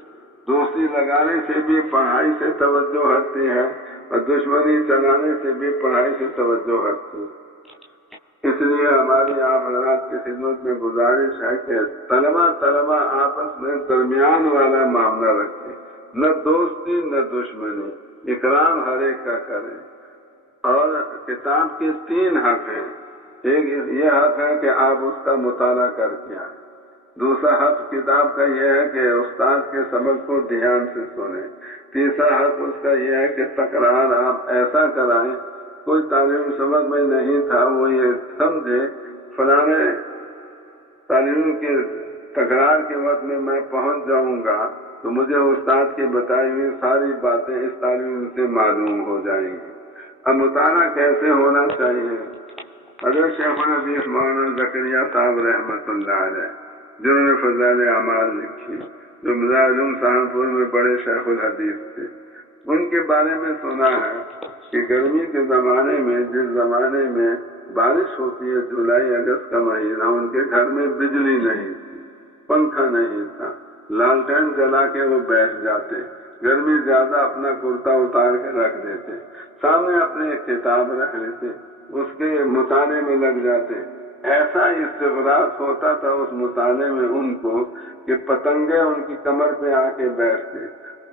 دوستی لگانے سے بھی پڑھائی سے توجہ ہٹتی ہے اور دشمنی چلانے سے بھی پڑھائی سے توجہ ہٹتی ہے۔ اس لیے ہماری آپ حضرات کی خدمت میں گزارش ہے کہ طلبہ آپس میں درمیان والا معاملہ رکھیں، نہ دوستی نہ دشمنی، اکرام ہر ایک کا کریں۔ اور کتاب کے 3 حق ہیں۔ ایک یہ حق ہے کہ آپ اس کا مطالعہ کر کے آئیں، دوسرا حق کتاب کا یہ ہے کہ استاد کے سبق کو دھیان سے سنیں، تیسرا حق اس کا یہ ہے کہ تکرار آپ ایسا کرائیں، کوئی تعلیم سبق میں نہیں تھا وہ یہ سمجھے فلانے تعلیم کے تکرار کے وقت میں پہنچ جاؤں گا تو مجھے استاد کی بتائی ہوئی ساری باتیں اس تعلیم سے معلوم ہو جائیں گی۔ اب مطالعہ کیسے ہونا چاہیے؟ حضرت شیخ الحدیث مولانا زکریا صاحب رحمۃ اللہ علیہ، جنہوں نے فضائل اعمال لکھی، جو مظاہر سہارنپور میں بڑے شیخ الحدیث تھے، ان کے بارے میں سنا ہے کہ گرمی کے زمانے میں، جس زمانے میں بارش ہوتی ہے جولائی اگست کا مہینہ، ان کے گھر میں بجلی نہیں تھی، پنکھا نہیں تھا، لالٹین جلا کے وہ بیٹھ جاتے، گرمی زیادہ اپنا کرتا اتار کے رکھ دیتے، سامنے اپنے ایک کتاب رکھ لیتے، اس کے مطالعے میں لگ جاتے۔ ایسا استغراق ہوتا تھا اس مطالعے میں ان کو کہ پتنگیں ان کی کمر پہ آ کے بیٹھتے،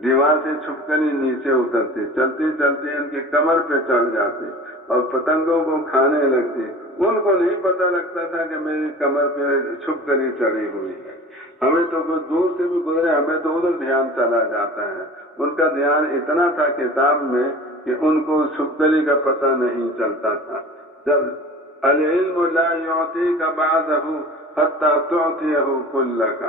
دیوار سے چھپ کر ہی نیچے اترتے، چلتے چلتے ان کی کمر پہ چڑھ جاتے اور پتنگوں کو کھانے لگتے۔ ان کو نہیں پتہ لگتا تھا کہ میری کمر پہ چھپ کر ہی چڑھی ہوئی ہے، ہمیں تو کوئی دور سے بھی گزرے ہمیں تو ادھر دھیان چلا جاتا ہے۔ ان کا دھیان اتنا تھا کتاب میں کہ ان کو چھپکلی کا پتہ نہیں چلتا تھا۔ جب العلم لا یعطیک بعضہ حتی تعطیہ کلک،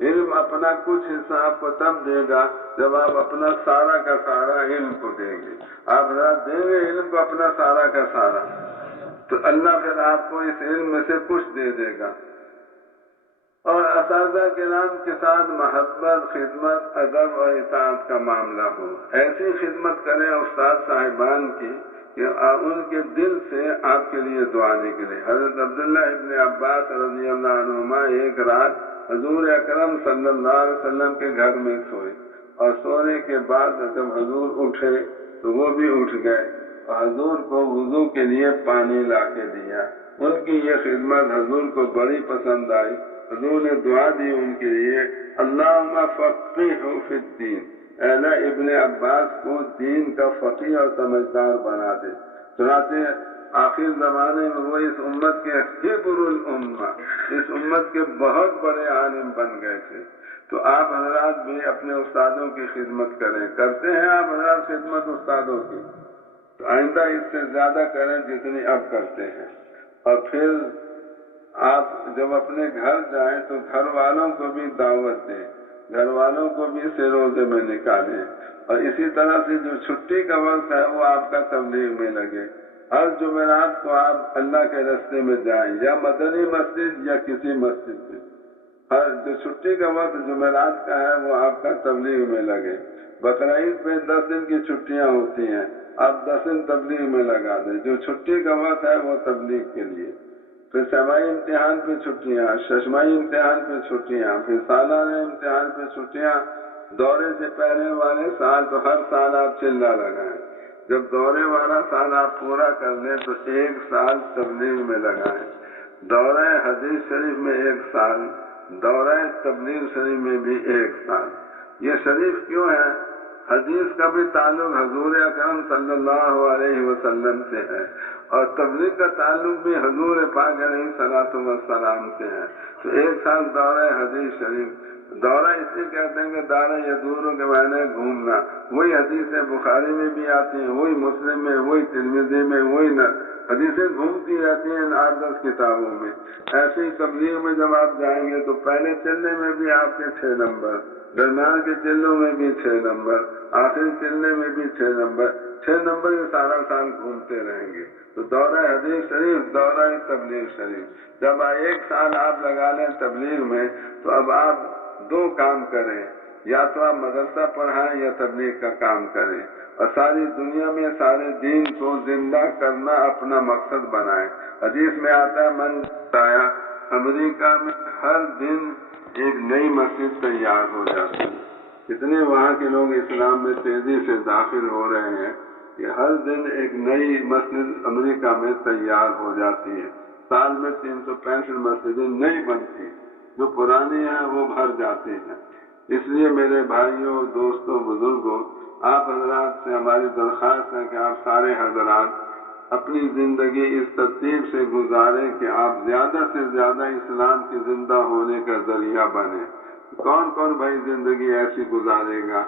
علم اپنا کچھ حصہ آپ کو تب دے گا جب آپ اپنا سارا کا سارا علم کو دیں گے۔ آپ دیں گے علم کو اپنا سارا کا سارا تو اللہ پھر آپ کو اس علم میں سے کچھ دے دے گا۔ اور اساتذہ کرام کے ساتھ محبت، خدمت، ادب اور اطاعت کا معاملہ ہو، ایسی خدمت کریں استاد صاحبان کی کہ ان کے دل سے آپ کے لیے دعا نکلے۔ حضرت عبداللہ ابن عباس رضی اللہ عنہما ایک رات حضور اکرم صلی اللہ علیہ وسلم کے گھر میں سوئے، اور سونے کے بعد جب حضور اٹھے تو وہ بھی اٹھ گئے اور حضور کو وضو کے لیے پانی لا کے دیا۔ ان کی یہ خدمت حضور کو بڑی پسند آئی۔ حضور نے دعا دی ان کے لیے، اللہم فقہہ فی الدین، اے اللہ ابن عباس کو دین کا فقیہ اور سمجھدار بنا دے۔ چنانچہ آخر زمانے میں وہ اس امت کے حبر الامہ، اس امت کے بہت بڑے عالم بن گئے تھے۔ تو آپ حضرات بھی اپنے استادوں کی خدمت کریں، کرتے ہیں آپ حضرات خدمت استادوں کی، تو آئندہ اس سے زیادہ کریں جتنی اب کرتے ہیں۔ اور پھر آپ جب اپنے گھر جائیں تو گھر والوں کو بھی دعوت دیں، گھر والوں کو بھی اسے روزے میں نکالیں، اور اسی طرح سے جو چھٹی کا وقت ہے وہ آپ کا تبلیغ میں لگے۔ ہر جمعرات کو آپ اللہ کے راستے میں جائیں، یا مدنی مسجد یا کسی مسجد میں، ہر جو چھٹی کا وقت جمعرات کا ہے وہ آپ کا تبلیغ میں لگے۔ بقرعید پہ 10 دن کی چھٹیاں ہوتی ہیں، آپ 10 دن تبلیغ میں لگا دیں، جو چھٹی کا وقت ہے وہ تبلیغ کے لیے۔ پھر سمائی امتحان پہ چھٹیاں، ششمائی امتحان پہ چھٹیاں، پھر سالانہ امتحان پہ چھٹیاں، دورے سے پہلے والے سال تو ہر سال آپ چلہ لگائیں، جب دورے والا سال آپ پورا کر لیں تو 1 سال تبلیغ میں لگائیں، دورہ حدیث شریف میں 1 سال، دورہ تبلیغ شریف میں بھی 1 سال۔ یہ شریف کیوں ہے؟ حدیث کا بھی تعلق حضور اکرم صلی اللہ علیہ وسلم سے ہے، اور تبلیغ کا تعلق بھی حضور پاک علیہ الصلوۃ والسلام سے ہے۔ تو 1 سال دورہ حدیث شریف، دورہ اس لیے کہتے ہیں کہ دورہ یدور کے معنی گھومنا، وہی حدیثیں بخاری میں بھی آتی ہیں، وہی مسلم میں، وہی ترمذی میں، وہی حدیثیں گھومتی رہتی ہیں ان 8-10 کتابوں میں۔ ایسے ہی تبلیغ میں جب آپ جائیں گے تو پہلے چلنے میں بھی آپ کے 6 نمبر، درمیان کے چلوں میں بھی 6 نمبر، آخری چلنے میں بھی 6 نمبر، 6 نمبر یہ سارا سال گھومتے رہیں گے۔ تو دورہ حدیث شریف، دورہ تبلیغ شریف، جب 1 سال آپ لگا لیں تبلیغ میں تو اب آپ 2 کام کریں، یا تو آپ مدرسہ پڑھائیں یا تبلیغ کا کام کریں، اور ساری دنیا میں سارے دین کو زندہ کرنا اپنا مقصد بنائیں۔ حدیث میں آتا ہے من آیا امریکہ میں ہر دن ایک نئی مسجد تیار ہو جاتی ہے، کتنے وہاں کے لوگ اسلام میں تیزی سے داخل ہو رہے ہیں کہ ہر دن ایک نئی مسجد امریکہ میں تیار ہو جاتی ہے، سال میں 365 مسجدیں نئی بنتی، جو پرانی ہیں وہ بھر جاتی ہیں۔ اس لیے میرے بھائیوں، دوستوں، بزرگوں، آپ حضرات سے ہماری درخواست ہے کہ آپ سارے حضرات اپنی زندگی اس ترتیب سے گزاریں کہ آپ زیادہ سے زیادہ اسلام کے زندہ ہونے کا ذریعہ بنیں۔ کون کون بھائی زندگی ایسی گزارے گا